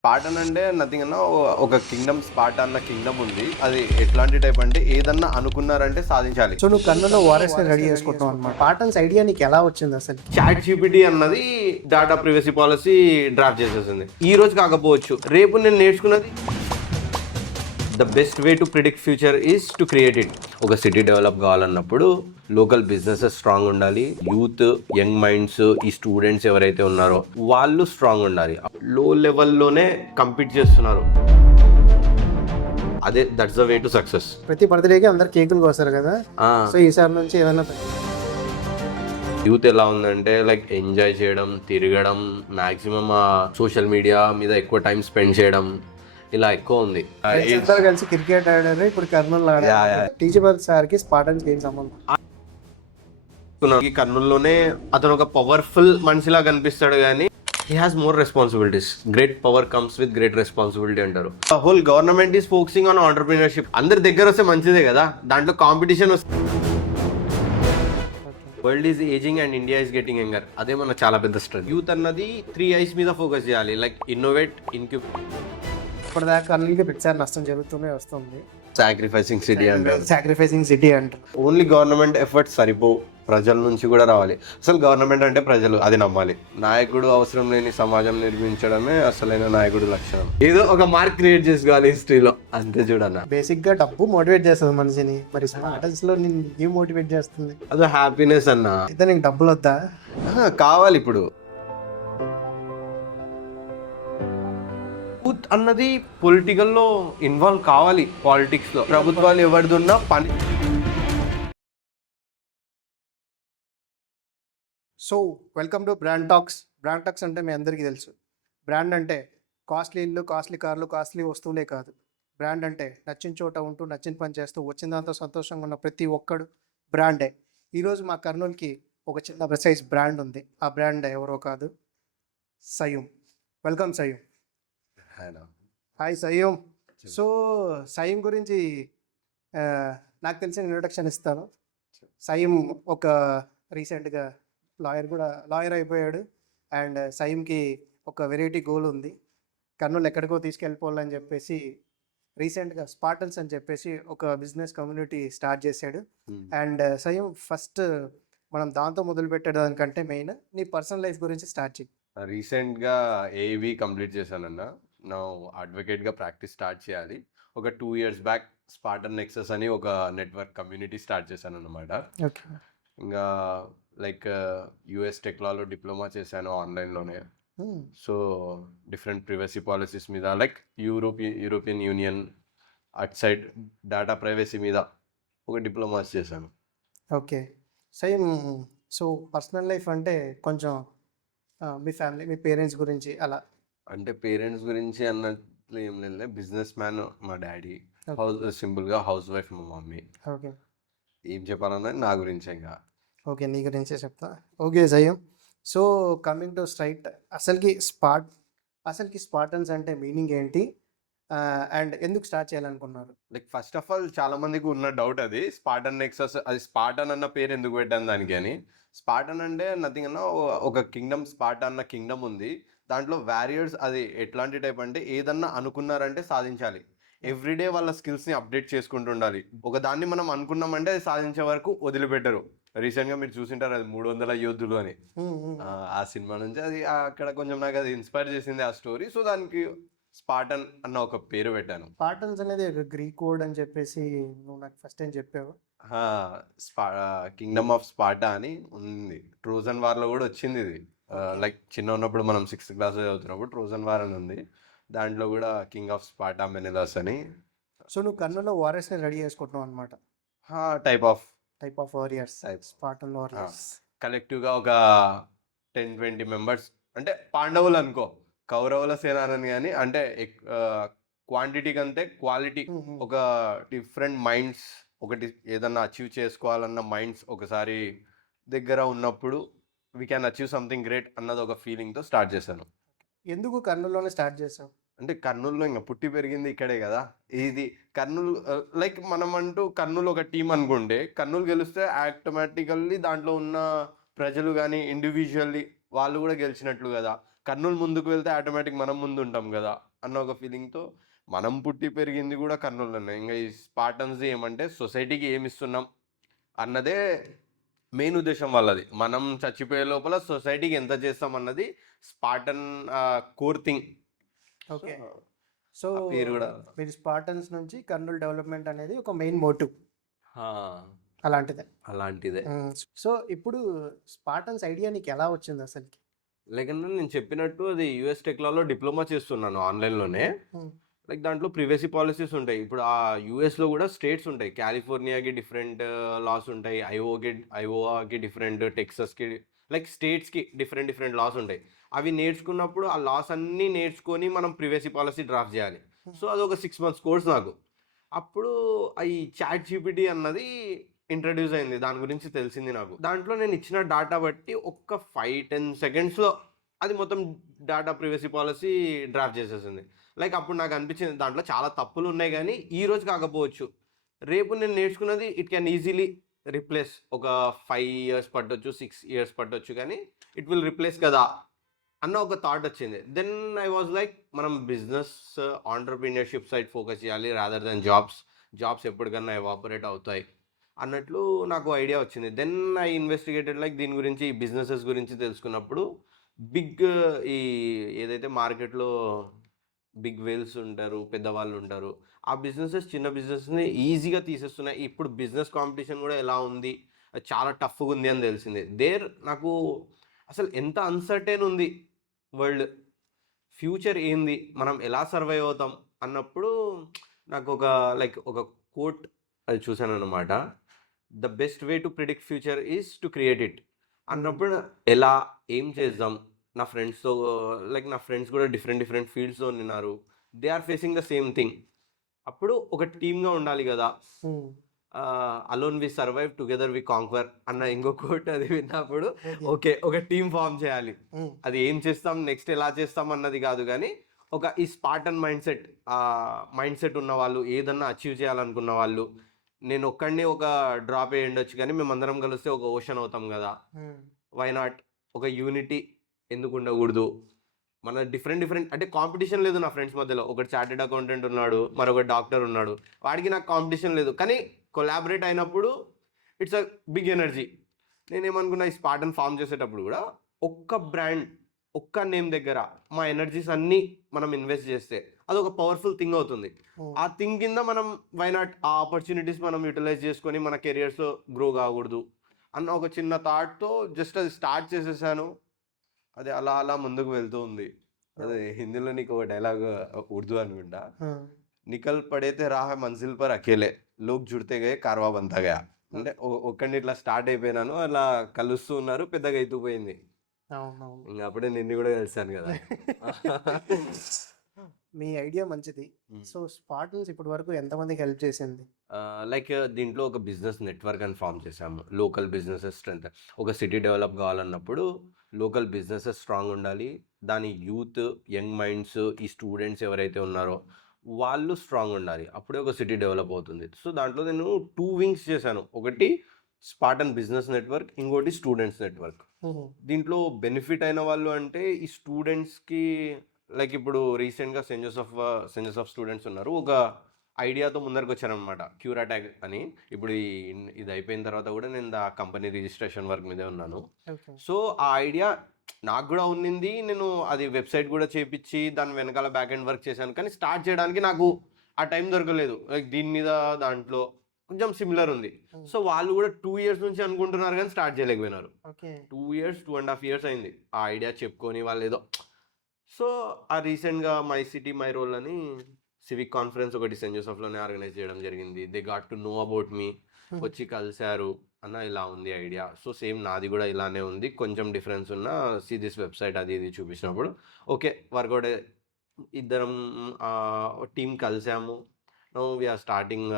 Spartan అంటే nothing అన్న ఒక కింగ్డమ్ స్పార్టా అన్న కింగ్డమ్ ఉంది. అది ఎట్లాంటి టైప్ అంటే ఏదన్నా అనుకున్నారంటే సాధించాలి. సో నువ్వు కన్నులో వారెస్ ని రెడీ చేసుకుంటున్నావు అనమాట. పాటన్స్ ఐడియా నీకు ఎలా వచ్చింది అసలు? చాట్ జీపీటీ అన్నది డాటా ప్రైవసీ పాలసీ డ్రాఫ్ట్ చేసేసింది. ఈ రోజు కాకపోవచ్చు, రేపు నేను నేర్చుకున్నది the best way to predict future is to create it. ఒక సిటీ డెవలప్ కావాలన్నప్పుడు లోకల్ బిజినెసెస్ స్ట్రాంగ్ ఉండాలి, యూత్ యంగ్ మైండ్స్ ఈ స్టూడెంట్స్ ఎవరైతే ఉన్నారో వాళ్ళు స్ట్రాంగ్ ఉండాలి. లో లెవెల్లోనే కంపీట్ చేస్తున్నారు. అదే that's the way to success. ప్రతి బర్త్డేకి అందరు కేకులు కోస్తారు కదా, సో ఈసారి నుంచి ఏదైనా యూత్ ఎలా ఉందంటే లైక్ ఎంజాయ్ చేయడం, తిరగడం, మాక్సిమం సోషల్ మీడియా మీద ఎక్కువ టైం స్పెండ్ చేయడం, ఇలా ఎక్కువ ఉంది. అందరూ కలిసి క్రికెట్ ఆడారు. ఇప్పుడు కర్నూలు టీచర్ సార్ కి స్పాటన్స్ ఏం సంబంధం? కర్నూలులోనే అతను ఒక పవర్ఫుల్ మనిషిలా కనిపిస్తాడు కానీ he has more responsibilities. Great power comes with great responsibility అంటారు. Whole government is focusing on entrepreneurship. అందరి దగ్గర వస్తే మంచిదే కదా, దాంట్లో కాంపిటీషన్ వస్తుంది. World is ageing and India is getting younger. అదే మన చాలా పెద్ద స్ట్రెంత్. యూత్ అన్నది 3 ఐస్ మీద ఫోకస్ చేయాలి, లైక్ ఇన్నోవేట్, ఇన్క్యూబేట్. ఇప్పటిదాకా కర్నూలుకి ప్రతిసారి నష్టం జరుగుతూనే వస్తుంది. సాక్రిఫైసింగ్ సిటీ అంటారు. సాక్రిఫైసింగ్ సిటీ అంటారు. ఓన్లీ గవర్నమెంట్ ఎఫర్ట్స్ సరిపో, ప్రజల నుంచి కూడా రావాలి. అసలు గవర్నమెంట్ అంటే ప్రజలు, అది నమ్మాలి. నాయకుడు అవసరం లేని సమాజం నిర్మించడమే అసలైన నాయకుడు లక్షణం. ఏదో ఒక మార్క్ క్రియేట్ చేసుకోవాలి హిస్టరీలో, అంతే చూడన్న. బేసిక్ గా డబ్బు మోటివేట్ చేస్తుంది మనిషిని, మరి స్పాటన్స్ లో నేను ఏం మోటివేట్ చేస్తుంది? అదో హ్యాపీనెస్ అన్న. అయితే నీకు డబ్బులు వద్దా? కావాలి. ఇప్పుడు యూత్ అన్నది పొలిటికల్లో ఇన్వాల్వ్ కావాలి. పాలిటిక్స్ లో ప్రభుత్వాలు ఎవరిదున్నా పని. So welcome to brand talks. Brand talks అంటే మీ అందరికీ తెలుసు, బ్రాండ్ అంటే కాస్ట్లీ ఇల్లు, కాస్ట్లీ కార్లు, కాస్ట్లీ వస్తువులే కాదు. బ్రాండ్ అంటే నచ్చిన చోట ఉంటూ నచ్చిన పని చేస్తూ వచ్చిన దాంతో సంతోషంగా ఉన్న ప్రతి ఒక్కడు బ్రాండే. ఈరోజు మా కర్నూలుకి ఒక చిన్న ప్రెసైజ్ బ్రాండ్ ఉంది. ఆ బ్రాండ్ ఎవరో కాదు, సయూమ్. వెల్కమ్ సయూమ్. హాయ్ సయూమ్. సో సయూమ్ గురించి నాకు తెలిసిన ఇంట్రొడక్షన్ ఇస్తాను. సయూమ్ ఒక రీసెంట్గా లాయర్ అయిపోయాడు. అండ్ సయూమ్కి ఒక వెరైటీ గోల్ ఉంది, కర్నూలు ఎక్కడికో తీసుకెళ్ళిపోవాలని చెప్పేసి రీసెంట్గా స్పార్టన్స్ అని చెప్పేసి ఒక బిజినెస్ కమ్యూనిటీ స్టార్ట్ చేశాడు. అండ్ సయూమ్, ఫస్ట్ మనం దాంతో మొదలు పెట్టేదానికంటే మెయిన్ నీ పర్సనల్ లైఫ్ గురించి స్టార్ట్ చేయి. రీసెంట్గా ఏవి కంప్లీట్ చేశానన్న. నా అడ్వకేట్గా ప్రాక్టీస్ స్టార్ట్ చేయాలి. ఒక 2 years బ్యాక్ స్పార్టన్ నెక్సస్ అని ఒక నెట్వర్క్ కమ్యూనిటీ స్టార్ట్ చేశాను అన్నమాట. ఓకే. ఇంకా లైక్ యుఎస్ టెక్లాలో డిప్లొమా చేశాను ఆన్లైన్లోనే. సో డిఫరెంట్ ప్రైవసీ పాలసీస్ మీద, like European union at side data privacy మీద ఒక డిప్లొమాస్ చేశాను. Okay same. So personal life అంటే కొంచెం మీ ఫ్యామిలీ, మీ పేరెంట్స్ గురించి అలా. అంటే పేరెంట్స్ గురించి అన్నట్లు ఏం లేదు. బిజినెస్ మ్యాన్ మా డాడీ, సింపుల్గా హౌస్ వైఫ్ మా మమ్మీ. ఓకే. ఏం చెప్పాలన్నది నా గురించి ఇంకా. ఓకే, నీ గురించే చెప్తా. Okay Sayyam. So coming to straight, అసలుకి స్పార్టన్స్ అంటే మీనింగ్ ఏంటి అండ్ ఎందుకు స్టార్ట్ చేయాలనుకున్నారు? లైక్ ఫస్ట్ ఆఫ్ ఆల్ చాలా మందికి ఉన్న డౌట్ అది స్పార్టన్ నెక్సస్, అది స్పార్టన్ అన్న పేరు ఎందుకు పెట్టాను దానికి అని. స్పార్టన్ అంటే నథింగ్ అన్న ఒక కింగ్డమ్ స్పార్టా అన్న కింగ్డమ్ ఉంది. దాంట్లో వారియర్స్ అది ఎట్లాంటి టైప్ అంటే ఏదన్నా అనుకున్నారంటే సాధించాలి. ఎవ్రీడే వాళ్ళ స్కిల్స్ని అప్డేట్ చేసుకుంటూ ఉండాలి. ఒక దాన్ని మనం అనుకున్నామంటే అది సాధించే వరకు వదిలిపెట్టరు. రీసెంట్గా మీరు చూసింటారు అది 300 యోధులు అని. ఆ సినిమా నుంచి అది అక్కడ కొంచెం నాకు అది ఇన్స్పైర్ చేసింది ఆ స్టోరీ. సో దానికి స్పార్టన్ అన్న ఒక పేరు పెట్టాను. స్పార్టన్స్ అనేది ఒక గ్రీక్ వర్డ్ అని చెప్పేసి నువ్వు నాకు ఫస్ట్ టైం చెప్పావు. కింగ్డమ్ ఆఫ్ స్పార్టా అని ఉంది. ట్రోజన్ వార్లో కూడా వచ్చింది ఇది. లైక్ చిన్న ఉన్నప్పుడు మనం 6th class చదువుతున్నప్పుడు ట్రోజన్ వార్ అని ఉంది. దాంట్లో కూడా కింగ్ ఆఫ్ స్పార్టా మెనిలస్ అని. సో నువ్వు కర్నూలులో వారియర్స్ని రెడీ చేసుకుంటున్నావు అనమాట. Type of warriors, Spartan warriors. కలెక్టివ్గా ఒక 10-20 మెంబర్స్, అంటే పాండవులు అనుకో, కౌరవుల సేనాని కానీ, అంటే క్వాంటిటీ కంటే క్వాలిటీ. ఒక డిఫరెంట్ మైండ్స్, ఒకటి ఏదన్నా అచీవ్ చేసుకోవాలన్న మైండ్స్ ఒకసారి దగ్గర ఉన్నప్పుడు we can achieve something great అన్నది ఒక ఫీలింగ్తో స్టార్ట్ చేశాను. ఎందుకు కర్నూలులోనే స్టార్ట్ చేసావు? అంటే కర్నూలులో ఇంకా పుట్టి పెరిగింది ఇక్కడే కదా. ఇది కర్నూలు లైక్ మనం అంటూ కర్నూలు ఒక టీం అనుకుంటే, కర్నూలు గెలిస్తే ఆటోమేటికల్లీ దాంట్లో ఉన్న ప్రజలు కానీ ఇండివిజువల్లీ వాళ్ళు కూడా గెలిచినట్లు కదా, కర్నూలు ముందుకు వెళ్తే ఆటోమేటిక్ మనం ముందు ఉంటాం కదా అన్న ఒక ఫీలింగ్తో మనం పుట్టి పెరిగింది కూడా కర్నూలులోనే. ఇంకా ఈ స్పార్టన్స్ది ఏమంటే సొసైటీకి ఏమి ఇస్తున్నాం అన్నదే మెయిన్ ఉద్దేశం వాళ్ళది. మనం చచ్చిపోయే లోపల సొసైటీకి ఎంత చేస్తాం అన్నది Spartan core thing. Okay. So ఆ పేరు కూడా మీరు స్పార్టన్స్ నుంచి కర్నూలు డెవలప్మెంట్ అనేది ఒక మెయిన్ మోటివ్ ఆ, అలాంటిదే. అలాంటిదే. సో ఇప్పుడు స్పార్టన్స్ ఐడియా నీకు ఎలా వచ్చింది అసలుకి? లేకన్నా నేను చెప్పినట్టు అది యూఎస్ టెక్నాలో డిప్లొమా చేస్తున్నాను ఆన్లైన్లోనే. లైక్ దాంట్లో ప్రివసీ పాలసీస్ ఉంటాయి. ఇప్పుడు ఆ యూఎస్లో కూడా స్టేట్స్ ఉంటాయి. కాలిఫోర్నియాకి డిఫరెంట్ లాస్ ఉంటాయి, ఐఓవాకి డిఫరెంట్, టెక్సస్కి, లైక్ స్టేట్స్కి డిఫరెంట్ డిఫరెంట్ లాస్ ఉంటాయి. అవి నేర్చుకున్నప్పుడు ఆ లాస్ అన్నీ నేర్చుకొని మనం ప్రివసీ పాలసీ డ్రాఫ్ట్ చేయాలి. సో అదొక 6 months కోర్స్ నాకు. అప్పుడు ఈ చాట్ జీపీటీ అన్నది ఇంట్రడ్యూస్ అయింది, దాని గురించి తెలిసింది నాకు. దాంట్లో నేను ఇచ్చిన డాటా బట్టి ఒక్క 5-10 secondsలో అది మొత్తం డాటా ప్రివసీ పాలసీ డ్రాఫ్ట్ చేసేసింది. లైక్ అప్పుడు నాకు అనిపించింది దాంట్లో చాలా తప్పులు ఉన్నాయి కానీ ఈ రోజు కాకపోవచ్చు, రేపు నేను నేర్చుకున్నది ఇట్ క్యాన్ ఈజీలీ రిప్లేస్. ఒక 5 years పట్టొచ్చు, 6 years పట్టొచ్చు, కానీ ఇట్ విల్ రిప్లేస్ కదా అన్న ఒక థాట్ వచ్చింది. దెన్ ఐ వాజ్ లైక్ మనం బిజినెస్ ఆంటర్ప్రీనియర్షిప్ సైడ్ ఫోకస్ చేయాలి రాదర్ దెన్ జాబ్స్ ఎప్పటికన్నా ఎవాపరేట్ అవుతాయి అన్నట్లు నాకు ఐడియా వచ్చింది. దెన్ ఐ ఇన్వెస్టిగేటెడ్, లైక్ దీని గురించి, ఈ బిజినెసెస్ గురించి తెలుసుకున్నప్పుడు బిగ్ ఈ ఏదైతే మార్కెట్లో బిగ్ వేల్స్ ఉంటారు, పెద్దవాళ్ళు ఉంటారు, ఆ బిజినెసెస్ చిన్న బిజినెస్ని ఈజీగా తీసేస్తున్నాయి. ఇప్పుడు బిజినెస్ కాంపిటీషన్ కూడా ఎలా ఉంది, అది చాలా టఫ్గా ఉంది అని తెలిసింది. నాకు అసలు ఎంత అన్సర్టైన్ ఉంది వరల్డ్, ఫ్యూచర్ ఏంది, మనం ఎలా సర్వైవ్ అవుతాం అన్నప్పుడు నాకు ఒక కోట్ అది చూశాను అనమాట. The best way to predict future is to create it అన్నప్పుడు ఎలా, ఏం చేద్దాం. నా ఫ్రెండ్స్ కూడా డిఫరెంట్ ఫీల్డ్స్లో ఉన్నారు, they are facing the same thing. అప్పుడు ఒక టీమ్గా ఉండాలి కదా, alone we survive together we conquer అన్న ఇంకో కోట్ అది విన్నప్పుడు ఓకే, ఒక టీమ్ ఫామ్ చేయాలి. అది ఏం చేస్తాం, నెక్స్ట్ ఎలా చేస్తాం అన్నది కాదు, కానీ ఈ స్పార్టన్ మైండ్ సెట్ ఉన్న వాళ్ళు, ఏదన్నా అచీవ్ చేయాలనుకున్న వాళ్ళు, నేను ఒక్కడిని ఒక డ్రాప్ అయ్యి ఉండొచ్చు కానీ మేమందరం కలిస్తే ఒక ఓషన్ అవుతాం కదా, వై నాట్, ఒక యూనిటీ ఎందుకు ఉండకూడదు. మన డిఫరెంట్ అంటే కాంపిటీషన్ లేదు నా ఫ్రెండ్స్ మధ్యలో. ఒకటి చార్టెడ్ అకౌంటెంట్ ఉన్నాడు, మరొక డాక్టర్ ఉన్నాడు, వాడికి నాకు కాంపిటీషన్ లేదు, కానీ కొలాబరేట్ అయినప్పుడు ఇట్స్ అ బిగ్ ఎనర్జీ. నేనేమనుకున్నా, ఈ స్పార్టన్ ఫామ్ చేసేటప్పుడు కూడా ఒక్క బ్రాండ్, ఒక్క నేమ్ దగ్గర మా ఎనర్జీస్ అన్నీ మనం ఇన్వెస్ట్ చేస్తే అది ఒక పవర్ఫుల్ థింగ్ అవుతుంది. ఆ థింగ్ కింద మనం వై నాట్ ఆ ఆపర్చునిటీస్ మనం యూటిలైజ్ చేసుకొని మన కెరియర్స్లో గ్రో కాకూడదు అన్న ఒక చిన్న థాట్తో జస్ట్ అది స్టార్ట్ చేసేసాను. అది అలా అలా ముందుకు వెళ్తూ ఉంది. అదే హిందీలో నీకు ఒక డైలాగ్, ఉర్దూ అనుకుంటా, nickel పడేతే రాహ Manzil per Akele, Lok జుడితే Gaye Carvaan బంతా Gaya. అంటే ఒక్కడిని ఇట్లా స్టార్ట్ అయిపోయినాను, అలా కలుస్తూ ఉన్నారు, పెద్దగా అవుతూ పోయింది. ఇంకా అప్పుడే నిన్ను కూడా కలిసాను కదా. మీ ఐడియా మంచిది. సో స్పార్టన్స్ ఇప్పటి వరకు ఎంతమందికి హెల్ప్ చేసింది? లైక్ దీంట్లో ఒక బిజినెస్ నెట్వర్క్ అని ఫామ్ చేసాము. లోకల్ బిజినెసెస్ స్ట్రెంత్, ఒక సిటీ డెవలప్ కావాలన్నప్పుడు లోకల్ బిజినెసెస్ స్ట్రాంగ్ ఉండాలి, దాని యూత్, యంగ్ మైండ్స్, ఈ స్టూడెంట్స్ ఎవరైతే ఉన్నారో వాళ్ళు స్ట్రాంగ్ ఉండాలి, అప్పుడే ఒక సిటీ డెవలప్ అవుతుంది. సో దాంట్లో నేను 2 wings చేశాను, ఒకటి స్పార్టన్ బిజినెస్ నెట్వర్క్, ఇంకోటి స్టూడెంట్స్ నెట్వర్క్. దీంట్లో బెనిఫిట్ అయిన వాళ్ళు అంటే ఈ స్టూడెంట్స్కి, లైక్ ఇప్పుడు రీసెంట్గా సెంట్ జోసెఫ్ స్టూడెంట్స్ ఉన్నారు, ఒక ఐడియాతో ముందరకు వచ్చారనమాట, క్యూర్ అటాక్ అని. ఇప్పుడు ఇది అయిపోయిన తర్వాత కూడా నేను ఆ కంపెనీ రిజిస్ట్రేషన్ వర్క్ మీదే ఉన్నాను. సో ఆ ఐడియా నాకు కూడా ఉన్నింది, నేను అది వెబ్సైట్ కూడా చేపించి దాని వెనకాల బ్యాక్ ఎండ్ వర్క్ చేశాను, కానీ స్టార్ట్ చేయడానికి నాకు ఆ టైం దొరకలేదు. లైక్ దీని మీద దాంట్లో కొంచెం సిమిలర్ ఉంది. సో వాళ్ళు కూడా 2 years నుంచి అనుకుంటున్నారు కానీ స్టార్ట్ చేయలేకపోయినారు. 2 years, 2.5 years అయింది ఆ ఐడియా చెప్పుకొని వాళ్ళు ఏదో. సో ఆ రీసెంట్గా మై సిటీ మై రోల్ అని సివిక్ కాన్ఫరెన్స్ ఒకటి సెంట్ జోసెఫ్లోనే ఆర్గనైజ్ చేయడం జరిగింది. They got to know about me, వచ్చి కలిశారు అన్న, ఇలా ఉంది ఐడియా. సో సేమ్ నాది కూడా ఇలానే ఉంది, కొంచెం డిఫరెన్స్ ఉన్న సి దిస్ వెబ్సైట్ అది ఇది చూపించినప్పుడు ఓకే వర్కౌట్. ఇద్దరం టీం కలిసాము. Now we are starting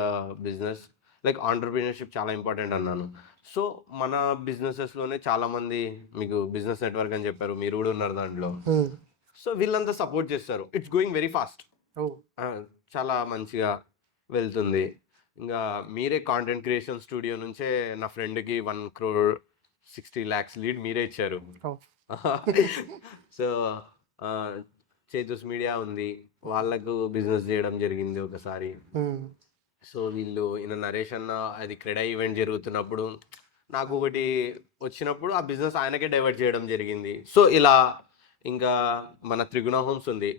business. Like entrepreneurship చాలా ఇంపార్టెంట్ అన్నాను. సో మన బిజినెసెస్లోనే చాలామంది, మీకు బిజినెస్ నెట్వర్క్ అని చెప్పారు, మీరు కూడా ఉన్నారు దాంట్లో. సో వీళ్ళంతా సపోర్ట్ చేస్తారు. ఇట్స్ గోయింగ్ వెరీ ఫాస్ట్, చాలా మంచిగా వెళ్తుంది. ఇంకా మీరే కాంటెంట్ క్రియేషన్ స్టూడియో నుంచే నా ఫ్రెండ్కి 1,60,00,000 లీడ్ మీరే ఇచ్చారు. సో చేతుస్ మీడియా ఉంది, వాళ్ళకు బిజినెస్ చేయడం జరిగింది ఒకసారి. సో వీళ్ళు ఈయన నరేష్ అన్న అది క్రెడా ఈవెంట్ జరుగుతున్నప్పుడు నాకు ఒకటి వచ్చినప్పుడు ఆ బిజినెస్ ఆయనకే డైవర్ట్ చేయడం జరిగింది. సో ఇలా ఇంకా మన త్రిగుణ హోమ్స్ ఉంది,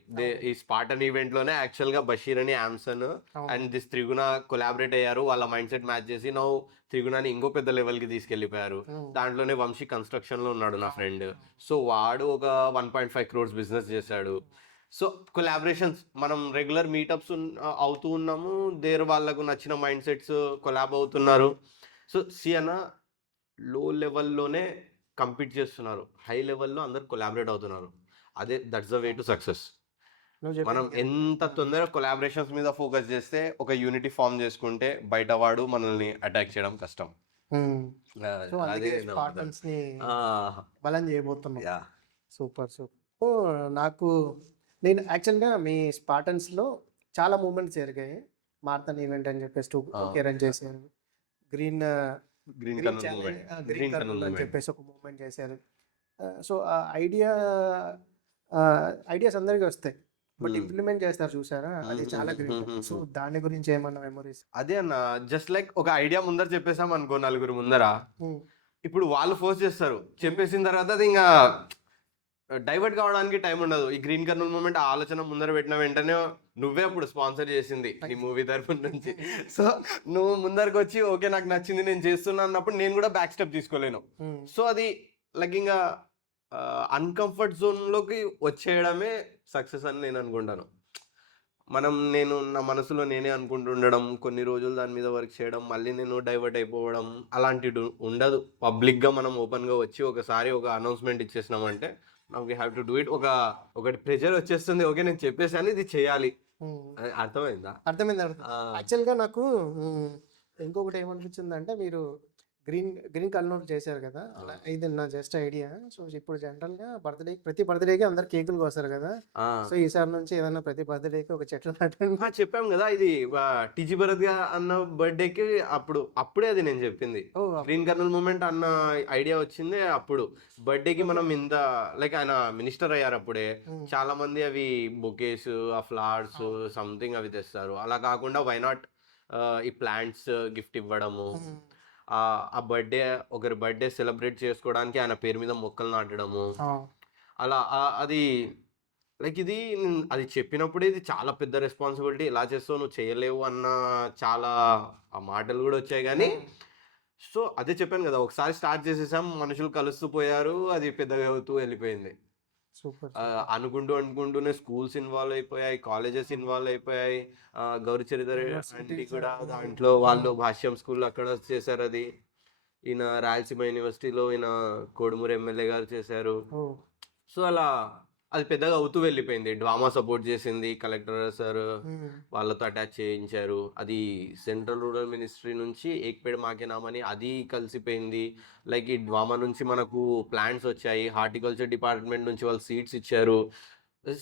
ఈ స్పాటన్ ఈవెంట్లోనే యాక్చువల్గా బషీర్ అని యామ్సన్ అండ్ దిస్ త్రిగుణ కొలాబరేట్ అయ్యారు. వాళ్ళ మైండ్ సెట్ మ్యాచ్ చేసి నవ్వు త్రిగుణాని ఇంకో పెద్ద లెవెల్కి తీసుకెళ్ళిపోయారు. దాంట్లోనే వంశీ కన్స్ట్రక్షన్లో ఉన్నాడు నా ఫ్రెండ్. సో వాడు ఒక 1.5 crores బిజినెస్ చేశాడు. సో కొలాబరేషన్స్ మనం రెగ్యులర్ మీటప్స్ అవుతూ ఉన్నాము, దేర్ వాళ్ళకు నచ్చిన మైండ్ సెట్స్ కొలాబ్ అవుతున్నారు. సో అన్న లో లెవెల్లోనే కంపీట్ చేస్తున్నారు, హై లెవెల్లో అందరు కొలాబరేట్ అవుతున్నారు. అదే that's the way to success. మనం ఎంత తొందరగా కొలాబరేషన్స్ మీద ఫోకస్ చేస్తే, ఒక యూనిటీ ఫామ్ చేసుకుంటే బయట వాడు మనల్ని అటాక్ చేయడం కష్టం. అదే బలం చేయబోతున్నాం. Super super. నాకు నేను యాక్చువల్గా మీ స్పాటన్స్లో చాలా మూమెంట్స్ జరిగాయి. మారథాన్ ఈవెంట్ అని చెప్పేసి 2K రన్ చేశారు, గ్రీన్ కర్నూల్ అని చెప్పేసి ఒక మూమెంట్ చేశారు. సో ఆ ఐడియాస్ అందరికీ వస్తాయి, బట్ ఇంప్లిమెంట్ చేస్తారు చూసారా, అది చాలా గ్రేట్. సో దాని గురించి ఏమన్నా మెమరీస్? అదే అన్న, జస్ట్ లైక్ ఒక ఐడియా ముందర చెప్పేసాం అనుకో నలుగురు ముందర, ఇప్పుడు వాళ్ళు ఫోర్స్ చేస్తారు, చెప్పేసిన తర్వాత అది ఇంకా డైవర్ట్ కావడానికి టైం ఉండదు. ఈ గ్రీన్ కర్నూల్ మూమెంట్ ఆలోచన ముందర పెట్టిన వెంటనే నువ్వే అప్పుడు స్పాన్సర్ చేసింది ఈ మూవీ తరఫు నుంచి. సో నువ్వు ముందరకు వచ్చి ఓకే నాకు నచ్చింది నేను చేస్తున్నా అన్నప్పుడు నేను కూడా బ్యాక్ స్టెప్ తీసుకోలేను. సో అది లైక్ ఇంకా అన్కంఫర్ట్ జోన్లోకి వచ్చేయడమే సక్సెస్ అని నేను అనుకుంటాను. నేను నా మనసులో నేనే అనుకుంటుండడం, కొన్ని రోజులు దాని మీద వర్క్ చేయడం, మళ్ళీ నేను డైవర్ట్ అయిపోవడం అలాంటివి ఉండదు. పబ్లిక్గా మనం ఓపెన్గా వచ్చి ఒకసారి ఒక అనౌన్స్మెంట్ ఇచ్చేసినామంటే we have to do it. ఒకటి ప్రెజర్ వచ్చేస్తుంది, ఓకే నేను చెప్పేసాను ఇది చేయాలి. అర్థమైందా? అర్థమైంది. యాక్చువల్గా నాకు ఇంకొకటి ఏమనిపించింది అంటే, మీరు గ్రీన్ కర్నూలు చేశారు కదా, ఇది నా జస్ట్ ఐడియా. సో ఇప్పుడు జనరల్గా ప్రతి బర్త్డేకి అందరు కేకులు కోస్తారు కదా, సో ఈసారి నుంచి ఏదైనా ప్రతి బర్త్డేకి ఒక చెట్లు నాటండి. చెప్పాం కదా, ఇది టీజీ భరత్ అన్న బర్త్డేకి అప్పుడే అది నేను చెప్పింది. గ్రీన్ కర్నూల్ మూమెంట్ అన్న ఐడియా వచ్చింది అప్పుడు. బర్త్డేకి మనం ఇంత లైక్ ఆయన మినిస్టర్ అయ్యారు అప్పుడే, చాలా మంది అవి బొకేస్, ఆ ఫ్లవర్స్ సంథింగ్ అవి తెస్తారు. అలా కాకుండా వై నాట్ ఈ ప్లాంట్స్ గిఫ్ట్ ఇవ్వడము, ఆ బర్త్డే ఒకరి బర్త్డే సెలబ్రేట్ చేసుకోవడానికి ఆయన పేరు మీద మొక్కలు నాటడము, అలా అది లైక్ అది చెప్పినప్పుడే ఇది చాలా పెద్ద రెస్పాన్సిబిలిటీ, ఇలా చేస్తావు నువ్వు చేయలేవు అన్న చాలా ఆ మాటలు కూడా వచ్చాయి. కానీ సో అదే చెప్పాను కదా, ఒకసారి స్టార్ట్ చేసేసాం, మనుషులు కలుస్తూ పోయారు, అది పెద్దగా అవుతూ వెళ్ళిపోయింది. అనుకుంటూనే స్కూల్స్ ఇన్వాల్వ్ అయిపోయాయి, కాలేజెస్ ఇన్వాల్వ్ అయిపోయాయి. గౌరీ చరిత్ర ఆంటీ కూడా దాంట్లో, వాళ్ళు భాష్యం స్కూల్ అక్కడ చేశారు. అది ఈయన రాయలసీమ యూనివర్సిటీలో ఈయన కోడుమూరు ఎమ్మెల్యే గారు చేశారు. సో అలా అది పెద్దగా అవుతూ వెళ్ళిపోయింది. డ్రామా సపోర్ట్ చేసింది కలెక్టర్ సార్, వాళ్ళతో అటాచ్ చేయించారు. అది సెంట్రల్ రూరల్ మినిస్ట్రీ నుంచి ఏక్పేడ్ మాకేనామని అది కలిసిపోయింది. లైక్ ఈ డ్రామా నుంచి మనకు ప్లాంట్స్ వచ్చాయి, హార్టికల్చర్ డిపార్ట్మెంట్ నుంచి వాళ్ళు సీడ్స్ ఇచ్చారు.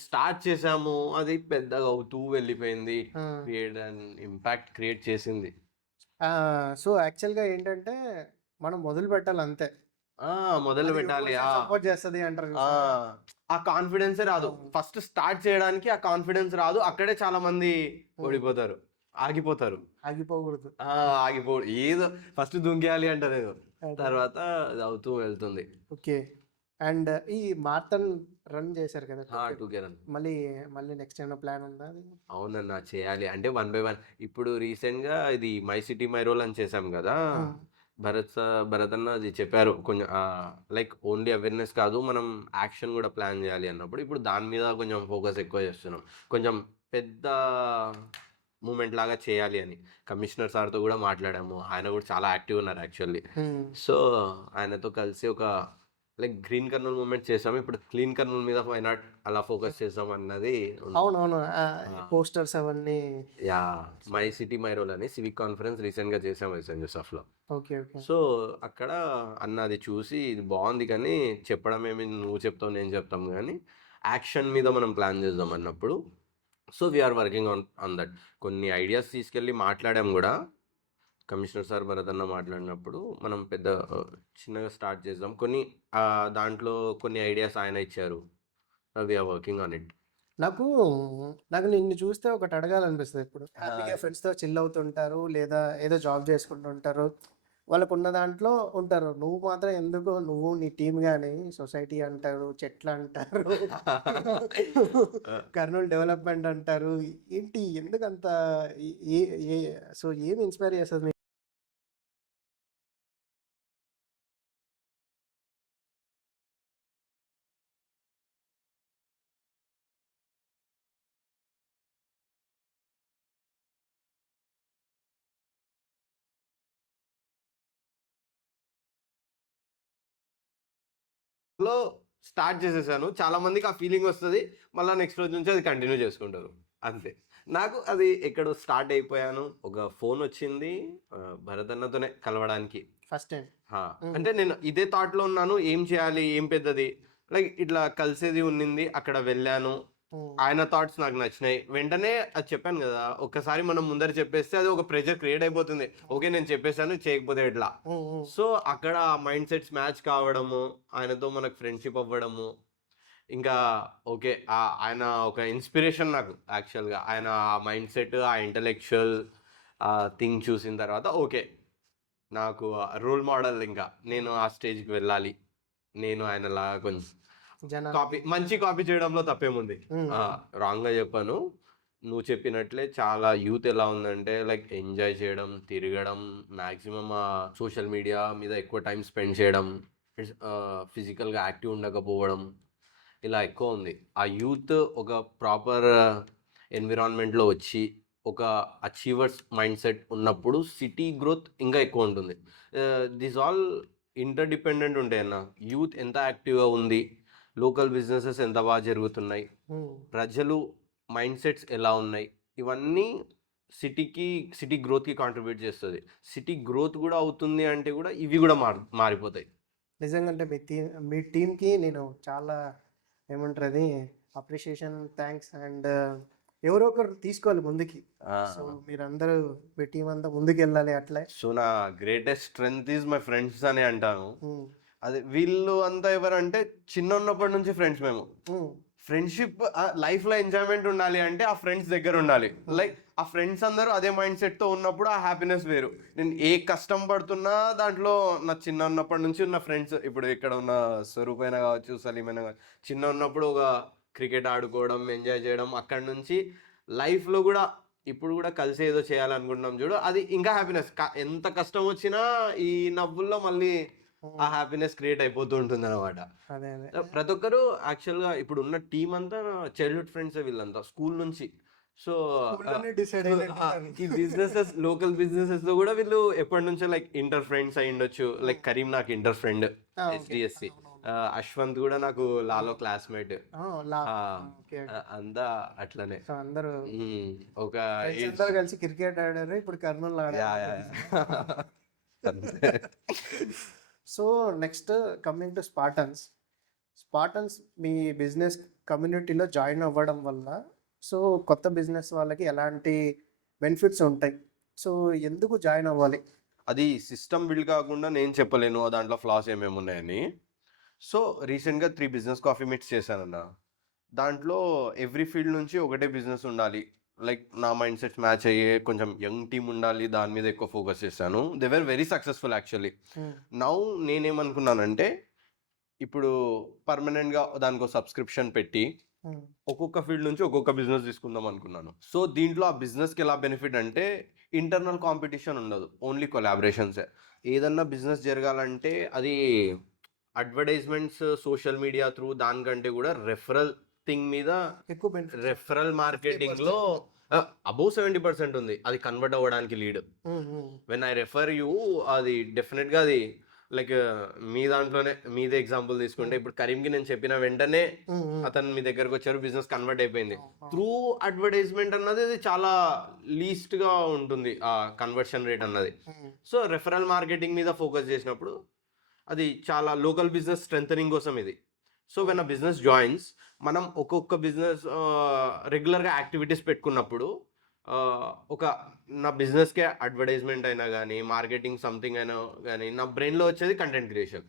స్టార్ట్ చేసాము, అది పెద్దగా అవుతూ వెళ్ళిపోయింది, ఇంపాక్ట్ క్రియేట్ చేసింది. సో యాక్చువల్గా ఏంటంటే మనం మొదలు పెట్టాలి అంతే, మొదలు పెట్టాలి, సపోర్ట్ చేస్తుంది అంటారు. ఆ కాన్ఫిడెన్స్ రాదు, ఫస్ట్ స్టార్ట్ చేయడానికి ఆ కాన్ఫిడెన్స్ రాదు, అక్కడే చాలా మంది ఓడిపోతారు, ఆగిపోతారు. ఆగిపోడు, ఏదో ఫస్ట్ దుంకేయాలి అంటారు, ఏదో తర్వాత అది అవుతూ వెళ్తుంది. ఓకే. అండ్ ఈ మారథాన్ రన్ చేశారు కదా, 2K రన్, మళ్ళీ నెక్స్ట్ ఏమైనా ప్లాన్ ఉందా? అవునన్నా చేయాలి, అంటే 1 by 1. ఇప్పుడు రీసెంట్ గా ఇది మై సిటీ మై రోల్ అని చేసాం కదా, భరత్ అన్న అది చెప్పారు కొంచెం, లైక్ ఓన్లీ అవేర్నెస్ కాదు మనం యాక్షన్ కూడా ప్లాన్ చేయాలి అన్నప్పుడు, ఇప్పుడు దాని మీద కొంచెం ఫోకస్ ఎక్కువ చేస్తున్నాం. కొంచెం పెద్ద మూమెంట్ లాగా చేయాలి అని కమిషనర్ సార్తో కూడా మాట్లాడాము, ఆయన కూడా చాలా యాక్టివ్ ఉన్నారు యాక్చువల్లీ. సో ఆయనతో కలిసి ఒక లైక్ గ్రీన్ కర్నూల్ మూమెంట్ చేసాము, ఇప్పుడు క్లీన్ కర్నూల్ మీద వై నాట్ అలా ఫోకస్ చేసాం అన్నది. అవునవును, పోస్టర్స్ అవన్నీ. మై సిటీ మై రోల్ అని సివిక్ కాన్ఫరెన్స్ రీసెంట్ గా చేసాము సెయింట్ జోసెఫ్లో. ఓకే. సో అక్కడ అన్నది చూసి ఇది బాగుంది, కానీ చెప్పడం ఏమి నువ్వు చెప్తావు నేను చెప్తాం, కానీ యాక్షన్ మీద మనం ప్లాన్ చేద్దాం అన్నప్పుడు, so we are working on that. కొన్ని ఐడియాస్ తీసుకెళ్ళి మాట్లాడాం కూడా, కమిషనర్ సార్ భరతన్న మాట్లాడినప్పుడు మనం పెద్ద చిన్నగా స్టార్ట్ చేద్దాం. కొన్ని దాంట్లో కొన్ని ఐడియాస్ ఆయన ఇచ్చారు. We are working on it. నాకు నాకు నిన్ను చూస్తే ఒకటి అడగాలనిపిస్తుంది. ఇప్పుడు హ్యాపీగా ఫ్రెండ్స్తో చిల్ అవుతుంటారు, లేదా ఏదో జాబ్ చేసుకుంటుంటారు, వాళ్ళకు ఉన్న దాంట్లో ఉంటారు. నువ్వు మాత్రం ఎందుకు, నువ్వు నీ టీం కానీ సొసైటీ అంటారు, చెట్లు అంటారు, కర్నూలు డెవలప్మెంట్ అంటారు, ఏంటి ఎందుకంత సో ఏమి ఇన్స్పైర్ చేస్తుంది? లో స్టార్ట్ చేసేసాను. చాలా మందికి ఆ ఫీలింగ్ వస్తది. మళ్ళా నెక్స్ట్ రోజు నుంచి అది కంటిన్యూ చేసుకుంటారు. అంతే. నాకు అది ఎక్కడో స్టార్ట్ అయిపోయాను. ఒక ఫోనొచ్చింది భరత్ అన్నతోనే కలవడానికి. First time. ఆ! అంటే నేను ఇదే థాట్‌లో ఉన్నాను. ఏం చేయాలి? ఏం పెద్దది? లైక్ ఇట్లా కలిసేది ఉన్నింది. అక్కడ వెళ్ళాను. ఆయన థాట్స్ నాకు నచ్చినాయి. వెంటనే అది చెప్పాను గదా! ఒక్కసారి మనం ముందర చెప్పేస్తే అది ఒక ప్రెషర్ క్రియేట్ అయిపోతుంది. ఓకే. నేను చెప్పేసాను చేయకపోతే ఎట్లా? సో, అక్కడ మైండ్ సెట్స్ మ్యాచ్ కావడము, ఆయనతో మనకు ఫ్రెండ్‌షిప్ అవ్వడము, ఇంకా ఓకే. ఆయన ఒక ఇన్‌స్పిరేషన్ నాకు యాక్చువల్‌గా. ఆయన ఆ మైండ్ సెట్, ఆ ఇంటలెక్చువల్ థింగ్ చూసిన తర్వాత ఓకే. నాకు రోల్ మోడల్ ఇంకా. నేను ఆ స్టేజ్‌కి వెళ్ళాలి. నేను ఆయనలాగా కొంచెం మంచి కాపీ చేయడంలో తప్పేముంది? రాంగ్‌గా చెప్పను. నువ్వు చెప్పినట్లే చాలా యూత్ ఎలా ఉందంటే లైక్ ఎంజాయ్ చేయడం, తిరగడం, మాక్సిమం సోషల్ మీడియా మీద ఎక్కువ టైం స్పెండ్ చేయడం, ఫిజికల్‌గా యాక్టివ్ ఉండకపోవడం, ఇలా ఎక్కువ ఉంది. ఆ యూత్ ఒక ప్రాపర్ ఎన్విరాన్మెంట్‌లో వచ్చి, ఒక అచీవర్స్ మైండ్ సెట్ ఉన్నప్పుడు సిటీ గ్రోత్ ఇంకా ఎక్కువ ఉంటుంది. దిస్ ఆల్ ఇంటర్ డిపెండెంట్ ఉంటాయన్న. యూత్ ఎంత యాక్టివ్‌గా ఉంది, లోకల్ బిజినెసెస్ ఎంత బాగా జరుగుతున్నాయి, ప్రజలు మైండ్ సెట్స్ ఎలా ఉన్నాయి, ఇవన్నీ సిటీ గ్రోత్‌కి కాంట్రిబ్యూట్ చేస్తది. సిటీ గ్రోత్ కూడా అవుతుంది అంటే కూడా ఇవి కూడా మారిపోతాయి. నిజంగా అంటే మీ టీమ్‌కి నేను చాలా ఏమంటారు అది అప్రిషియేషన్, థ్యాంక్స్ అండ్ ఎవరో ఒకరు తీసుకోవాలి ముందుకి. సో మీరందరూ మీ టీం అంతా ముందుకెళ్ళాలి అట్లే. సో నా greatest strength is my friends అని అంటాను. అదే వీళ్ళు అంతా ఎవరంటే చిన్నప్పటి నుంచి ఫ్రెండ్స్ మేము. ఫ్రెండ్షిప్ లైఫ్‌లో ఎంజాయ్‌మెంట్ ఉండాలి అంటే ఆ ఫ్రెండ్స్ దగ్గర ఉండాలి. లైక్ ఆ ఫ్రెండ్స్ అందరూ అదే మైండ్ సెట్‌తో ఉన్నప్పుడు ఆ హ్యాపీనెస్ వేరు. నేను ఏ కష్టం పడుతున్నా దాంట్లో నా చిన్నప్పటి నుంచి ఉన్న ఫ్రెండ్స్ ఇప్పుడు ఇక్కడ ఉన్న స్వరూప్ అయినా కావచ్చు, సలీం అయినా కావచ్చు, ఉన్నప్పుడు ఒక క్రికెట్ ఆడుకోవడం, ఎంజాయ్ చేయడం, అక్కడి నుంచి లైఫ్‌లో కూడా ఇప్పుడు కూడా కలిసి ఏదో చేయాలనుకుంటున్నాం చూడు, అది ఇంకా హ్యాపీనెస్. ఎంత కష్టం వచ్చినా ఈ నవ్వుల్లో మళ్ళీ ఆ హ్యాపీనెస్ క్రియేట్ అయిపోతూ ఉంటుందన్నమాట. అదే అదే. ప్రతి ఒక్కరు యాక్చువల్‌గా ఇప్పుడున్న టీమ్ అంతా చైల్డ్‌హుడ్ ఫ్రెండ్సే వీళ్ళంతా స్కూల్ నుంచి. సో డిసైడ్ ఈ బిజినెసెస్ లోకల్ బిజినెసెస్‌లో కూడా వీళ్ళు ఎప్పటినుంచో లైక్ ఇంటర్ ఫ్రెండ్స్ అయ్యుండొచ్చు. లైక్ కరీం నాకు ఇంటర్ ఫ్రెండ్ ఎస్‌డిఎస్‌సి. అశ్వంత్ కూడా నాకు లాలో క్లాస్‌మేట్. అంతా అట్లనే. సో అందరూ ఒక అందరూ కలిసి క్రికెట్ ఆడారు. ఇప్పుడు కర్నూలులో ఆడారు. So next coming to Spartans me business కమ్యూనిటీలో జాయిన్ అవ్వడం వల్ల సో కొత్త బిజినెస్ వాళ్ళకి ఎలాంటి బెనిఫిట్స్ ఉంటాయి? సో ఎందుకు జాయిన్ అవ్వాలి? అది సిస్టమ్ బిల్డ్ కాకుండా నేను చెప్పలేను దాంట్లో ఫ్లాస్ ఏమేమి ఉన్నాయని. సో రీసెంట్గా 3 బిజినెస్ కాఫీ మీట్స్ చేశానన్న. దాంట్లో ఎవ్రీ ఫీల్డ్ నుంచి ఒకటే బిజినెస్ ఉండాలి, లైక్ నా మైండ్ సెట్స్ మ్యాచ్ అయ్యే కొంచెం యంగ్ టీమ్ ఉండాలి, దాని మీద ఎక్కువ ఫోకస్ చేశాను. They were very successful actually. Now నేనేమనుకున్నానంటే ఇప్పుడు పర్మనెంట్గా దానికి సబ్స్క్రిప్షన్ పెట్టి ఒక్కొక్క ఫీల్డ్ నుంచి ఒక్కొక్క బిజినెస్ తీసుకుందాం అనుకున్నాను. సో దీంట్లో ఆ బిజినెస్కి ఎలా బెనిఫిట్ అంటే ఇంటర్నల్ కాంపిటీషన్ ఉండదు, ఓన్లీ కొలాబరేషన్సే. ఏదన్నా బిజినెస్ జరగాలంటే అది అడ్వర్టైజ్మెంట్స్ సోషల్ మీడియా త్రూ దానికంటే కూడా రెఫరల్ థింగ్ మీద ఎక్కువ బెనిఫిట్. రెఫరల్ మార్కెటింగ్లో అబౌవ్ 70% ఉంది అది కన్వర్ట్ అవ్వడానికి lead. When I refer you అది డెఫినెట్గా అది లైక్ మీ దాంట్లోనే మీదే ఎగ్జాంపుల్ తీసుకుంటే ఇప్పుడు కరీంకి నేను చెప్పిన వెంటనే అతను మీ దగ్గరకు వచ్చారు, బిజినెస్ కన్వర్ట్ అయిపోయింది. త్రూ అడ్వర్టైజ్మెంట్ అన్నది అది చాలా లీస్ట్గా ఉంటుంది ఆ కన్వర్షన్ రేట్ అన్నది. సో రెఫరల్ మార్కెటింగ్ మీద ఫోకస్ చేసినప్పుడు అది చాలా లోకల్ బిజినెస్ స్ట్రెంథనింగ్ కోసం ఇది. So when a business joins మనం ఒక్కొక్క బిజినెస్ రెగ్యులర్గా యాక్టివిటీస్ పెట్టుకున్నప్పుడు ఒక నా బిజినెస్కే అడ్వర్టైజ్మెంట్ అయినా కానీ మార్కెటింగ్ సంథింగ్ అయినా కానీ నా బ్రెయిన్లో వచ్చేది కంటెంట్ క్రియేషన్.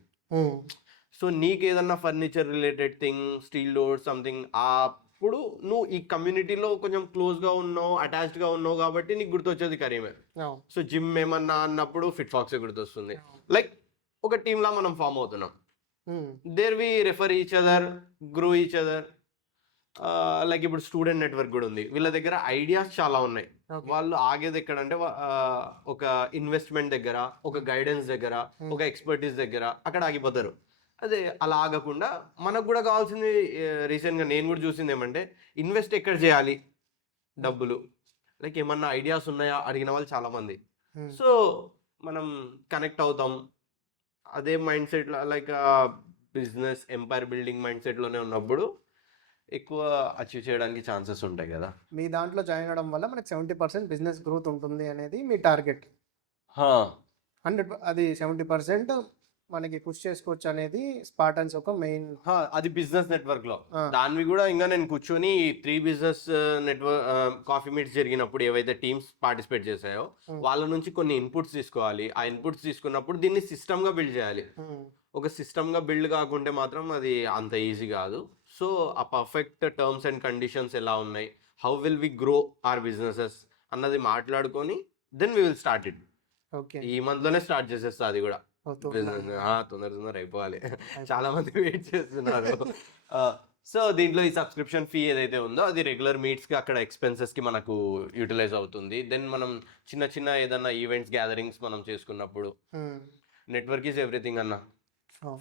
సో నీకు ఏదన్నా furniture related thing, steel door something, అప్పుడు నువ్వు ఈ కమ్యూనిటీలో కొంచెం క్లోజ్గా ఉన్నావు, అటాచ్డ్గా ఉన్నావు కాబట్టి నీకు గుర్తొచ్చేది కరీమే. సో జిమ్ ఏమన్నా అన్నప్పుడు ఫిట్ ఫాక్సే గుర్తొస్తుంది. లైక్ ఒక టీంలా మనం ఫామ్ అవుతున్నాం. There we refer each other, grow each other. Like ఇప్పుడు స్టూడెంట్ నెట్వర్క్ కూడా ఉంది. వీళ్ళ దగ్గర ఐడియాస్ చాలా ఉన్నాయి. వాళ్ళు ఆగేది ఎక్కడంటే ఒక ఇన్వెస్ట్మెంట్ దగ్గర, ఒక గైడెన్స్ దగ్గర, ఒక ఎక్స్పర్టీస్ దగ్గర అక్కడ ఆగిపోతారు. అదే అలా ఆగకుండా మనకు కూడా కావాల్సింది, రీసెంట్గా నేను కూడా చూసింది ఏమంటే ఇన్వెస్ట్ ఎక్కడ చేయాలి డబ్బులు, లైక్ ఏమన్నా ఐడియాస్ ఉన్నాయా అడిగిన వాళ్ళు చాలామంది. సో మనం కనెక్ట్ అవుతాం. అదే mind set, like business empire building mind సెట్లోనే ఉన్నప్పుడు ఎక్కువ అచీవ్ చేయడానికి ఛాన్సెస్ ఉంటాయి కదా. మీ దాంట్లో జాయిన్ అవ్వడం వల్ల మనకి 70% బిజినెస్ గ్రోత్ ఉంటుంది అనేది మీ టార్గెట్. 100 అది 70% మనకి పుష్ చేసుకోవచ్చు అనేది స్పార్టన్స్ ఒక మెయిన్. అది బిజినెస్ నెట్వర్క్ లో దానివి కూడా ఇంకా నేను కూర్చొని 3 బిజినెస్ నెట్వర్క్ కాఫీ మీట్స్ జరిగినప్పుడు ఏవైతే టీమ్స్ పార్టిసిపేట్ చేశాయో వాళ్ళ నుంచి కొన్ని ఇన్పుట్స్ తీసుకోవాలి. ఆ ఇన్పుట్స్ తీసుకున్నప్పుడు దీన్ని సిస్టమ్ గా బిల్డ్ చేయాలి. ఒక సిస్టమ్ గా బిల్డ్ కాకుంటే మాత్రం అది అంత ఈజీ కాదు. సో ఆ పర్ఫెక్ట్ టర్మ్స్ అండ్ కండిషన్స్ ఎలా ఉన్నాయి, how will we grow our businesses అన్నది మాట్లాడుకొని then we will start it. ఈ మంత్ లోనే స్టార్ట్ చేసేస్తా అది కూడా. తొందర అయిపోవాలి, చాలా మంది వెయిట్ చేస్తున్నారు. సో దీంట్లో ఈ సబ్స్క్రిప్షన్ ఫీ ఏదైతే ఉందో అది రెగ్యులర్ మీట్స్ కి అక్కడ ఎక్స్పెన్సెస్ కి మనకు యూటిలైజ్ అవుతుంది. దెన్ మనం చిన్న చిన్న ఏదన్నా ఈవెంట్స్ గ్యాదరింగ్స్ మనం చేసుకున్నప్పుడు నెట్వర్క్ ఈజ్ ఎవ్రీథింగ్ అన్న.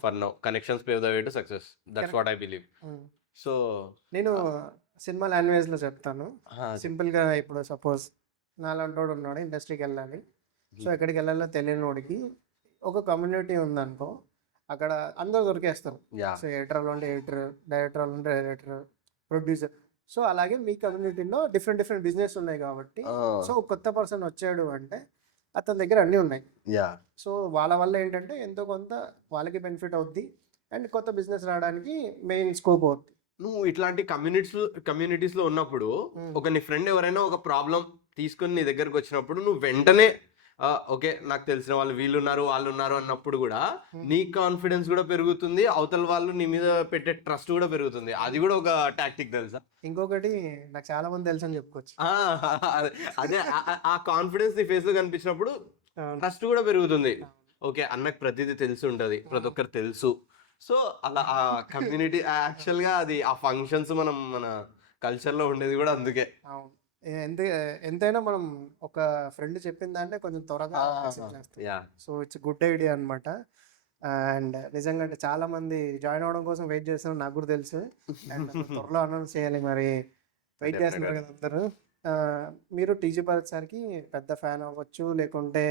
For now connections pave the way to success, that's what I believe. So నేను సినిమా లాంగ్వేజ్ లో చెప్తాను సింపుల్ గా. ఇప్పుడు సపోజ్ నాలాంటోడు ఉన్నాడు, ఇండస్ట్రీకి వెళ్ళాలి. సో ఎక్కడికి వెళ్ళాలో తెలియని వాడికి ఒక కమ్యూనిటీ ఉందనుకో, అక్కడ అందరూ దొరికేస్తారు. సో ఎడిటర్ ఉంటే ఎడిటర్, డైరెక్టర్ ఉంటే డైరెక్టర్, ప్రొడ్యూసర్. సో అలాగే మీ కమ్యూనిటీలో డిఫరెంట్ బిజినెస్ ఉన్నాయి కాబట్టి, సో కొత్త పర్సన్ వచ్చాడు అంటే అతని దగ్గర అన్నీ ఉన్నాయి. సో వాళ్ళ వల్ల ఏంటంటే ఎంతో కొంత వాళ్ళకి బెనిఫిట్ అవుద్ది అండ్ కొత్త బిజినెస్ రావడానికి మెయిన్ స్కోప్ అవుద్ది. నువ్వు ఇట్లాంటి కమ్యూనిటీస్లో ఉన్నప్పుడు ఒక నీ ఫ్రెండ్ ఎవరైనా ఒక ప్రాబ్లం తీసుకొని నీ దగ్గరకు వచ్చినప్పుడు నువ్వు వెంటనే ఓకే నాకు తెలిసిన వాళ్ళు వీళ్ళున్నారు వాళ్ళు ఉన్నారు అన్నప్పుడు కూడా నీ కాన్ఫిడెన్స్ కూడా పెరుగుతుంది, అవతల వాళ్ళు నీ మీద పెట్టే ట్రస్ట్ కూడా పెరుగుతుంది. అది కూడా ఒక టాక్టిక్ తెలుసా. ఇంకొకటి నాకు చాలా మంది తెలుసు అని చెప్పుకోవచ్చు. అదే ఆ కాన్ఫిడెన్స్ నీ ఫేస్ లో కనిపించినప్పుడు ట్రస్ట్ కూడా పెరుగుతుంది. ఓకే అన్నకు ప్రతిదీ తెలిసి ఉంటది, ప్రతి ఒక్కరు తెలుసు. సో అలా ఆ కమ్యూనిటీ యాక్చువల్గా అది ఆ ఫంక్షన్స్ మన కల్చర్లో ఉండేది కూడా అందుకే. ఎంతైనా మనం ఒక ఫ్రెండ్ చెప్పిన దాంట్లో కొంచెం త్వరగా యాక్సెప్ట్ చేస్తాం. సో ఇట్స్ గుడ్ ఐడియా అనమాట. అండ్ నిజంగా అంటే చాలా మంది జాయిన్ అవ్వడం కోసం వెయిట్ చేస్తున్నారు, నాకు కూడా తెలుసు. అండ్ త్వరలో అనౌన్స్ చేయాలి, మరి వెయిట్ చేస్తున్నారు కదా అందరూ. మీరు టీజీ భరత్ సార్కి పెద్ద ఫ్యాన్ అవ్వచ్చు, లేకుంటే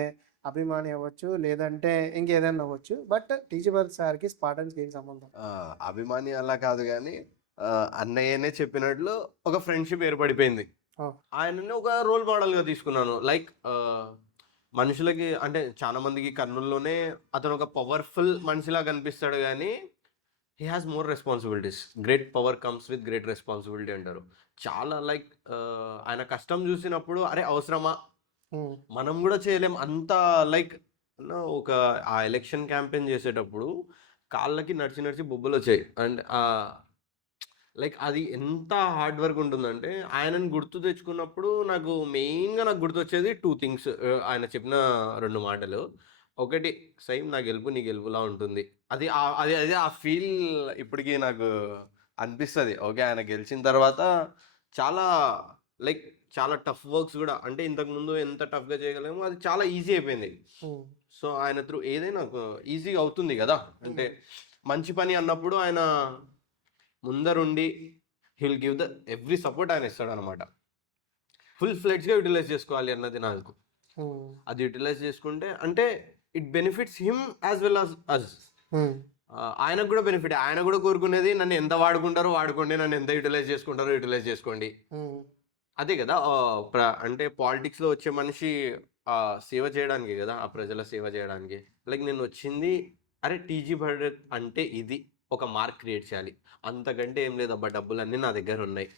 అభిమాని అవ్వచ్చు, లేదంటే ఇంకేదైనా అవ్వచ్చు. బట్ టీజీ భరత్ సార్కి స్పార్టన్స్కి ఏం సంబంధం? అభిమాని అలా కాదు కానీ అన్నయ్యనే చెప్పినట్లు ఒక ఫ్రెండ్షిప్ ఏర్పడిపోయింది. ఆయనని ఒక రోల్ మోడల్గా తీసుకున్నాను. లైక్ మనుషులకి అంటే చాలా మందికి కర్నూలులోనే అతను ఒక పవర్ఫుల్ మనిషిలా కనిపిస్తాడు కానీ he has more responsibilities. Great power comes with great responsibility అంటారు. చాలా లైక్ ఆయన కష్టం చూసినప్పుడు అరే అవసరమా, మనం కూడా చేయలేం అంత. లైక్ ఒక ఆ ఎలక్షన్ క్యాంపెయిన్ చేసేటప్పుడు కాళ్ళకి నడిచి బొబ్బలు వచ్చాయి. అండ్ లైక్ అది ఎంత హార్డ్ వర్క్ ఉంటుందంటే ఆయనను గుర్తు తెచ్చుకున్నప్పుడు నాకు మెయిన్గా గుర్తొచ్చేది 2 థింగ్స్. ఆయన చెప్పిన 2 మాటలు. ఒకటి సేమ్ నా గెలుపు నీ గెలుపులా ఉంటుంది. అది అది ఆ ఫీల్ ఇప్పటికీ నాకు అనిపిస్తుంది. ఓకే ఆయన గెలిచిన తర్వాత చాలా లైక్ చాలా టఫ్ వర్క్స్ కూడా, అంటే ఇంతకుముందు ఎంత టఫ్గా చేయగలేమో అది చాలా ఈజీ అయిపోయింది. సో ఆయన త్రూ ఏదైనా ఈజీగా అవుతుంది కదా. అంటే మంచి పని అన్నప్పుడు ఆయన ముందరుండి he'll give the every support ఆయన ఇస్తాడు అనమాట. ఫుల్ ఫ్లెడ్జ్గా యూటిలైజ్ చేసుకోవాలి అన్నది నాకు. అది యూటిలైజ్ చేసుకుంటే అంటే it benefits him as well as us. ఆయనకు కూడా బెనిఫిట్. ఆయన కూడా కోరుకునేది నన్ను ఎంత వాడుకుంటారో వాడుకోండి, నన్ను ఎంత యూటిలైజ్ చేసుకుంటారో యూటిలైజ్ చేసుకోండి. అదే కదా అంటే పాలిటిక్స్లో వచ్చే మనిషి సేవ చేయడానికి కదా, ఆ ప్రజల సేవ చేయడానికి. లైక్ నేను వచ్చింది అరే టీజీ భరత్ అంటే ఇది ఒక మార్క్ క్రియేట్ చేయాలి, అంతకంటే ఏం లేదు అబ్బా, డబ్బులన్నీ నా దగ్గర ఉన్నాయి.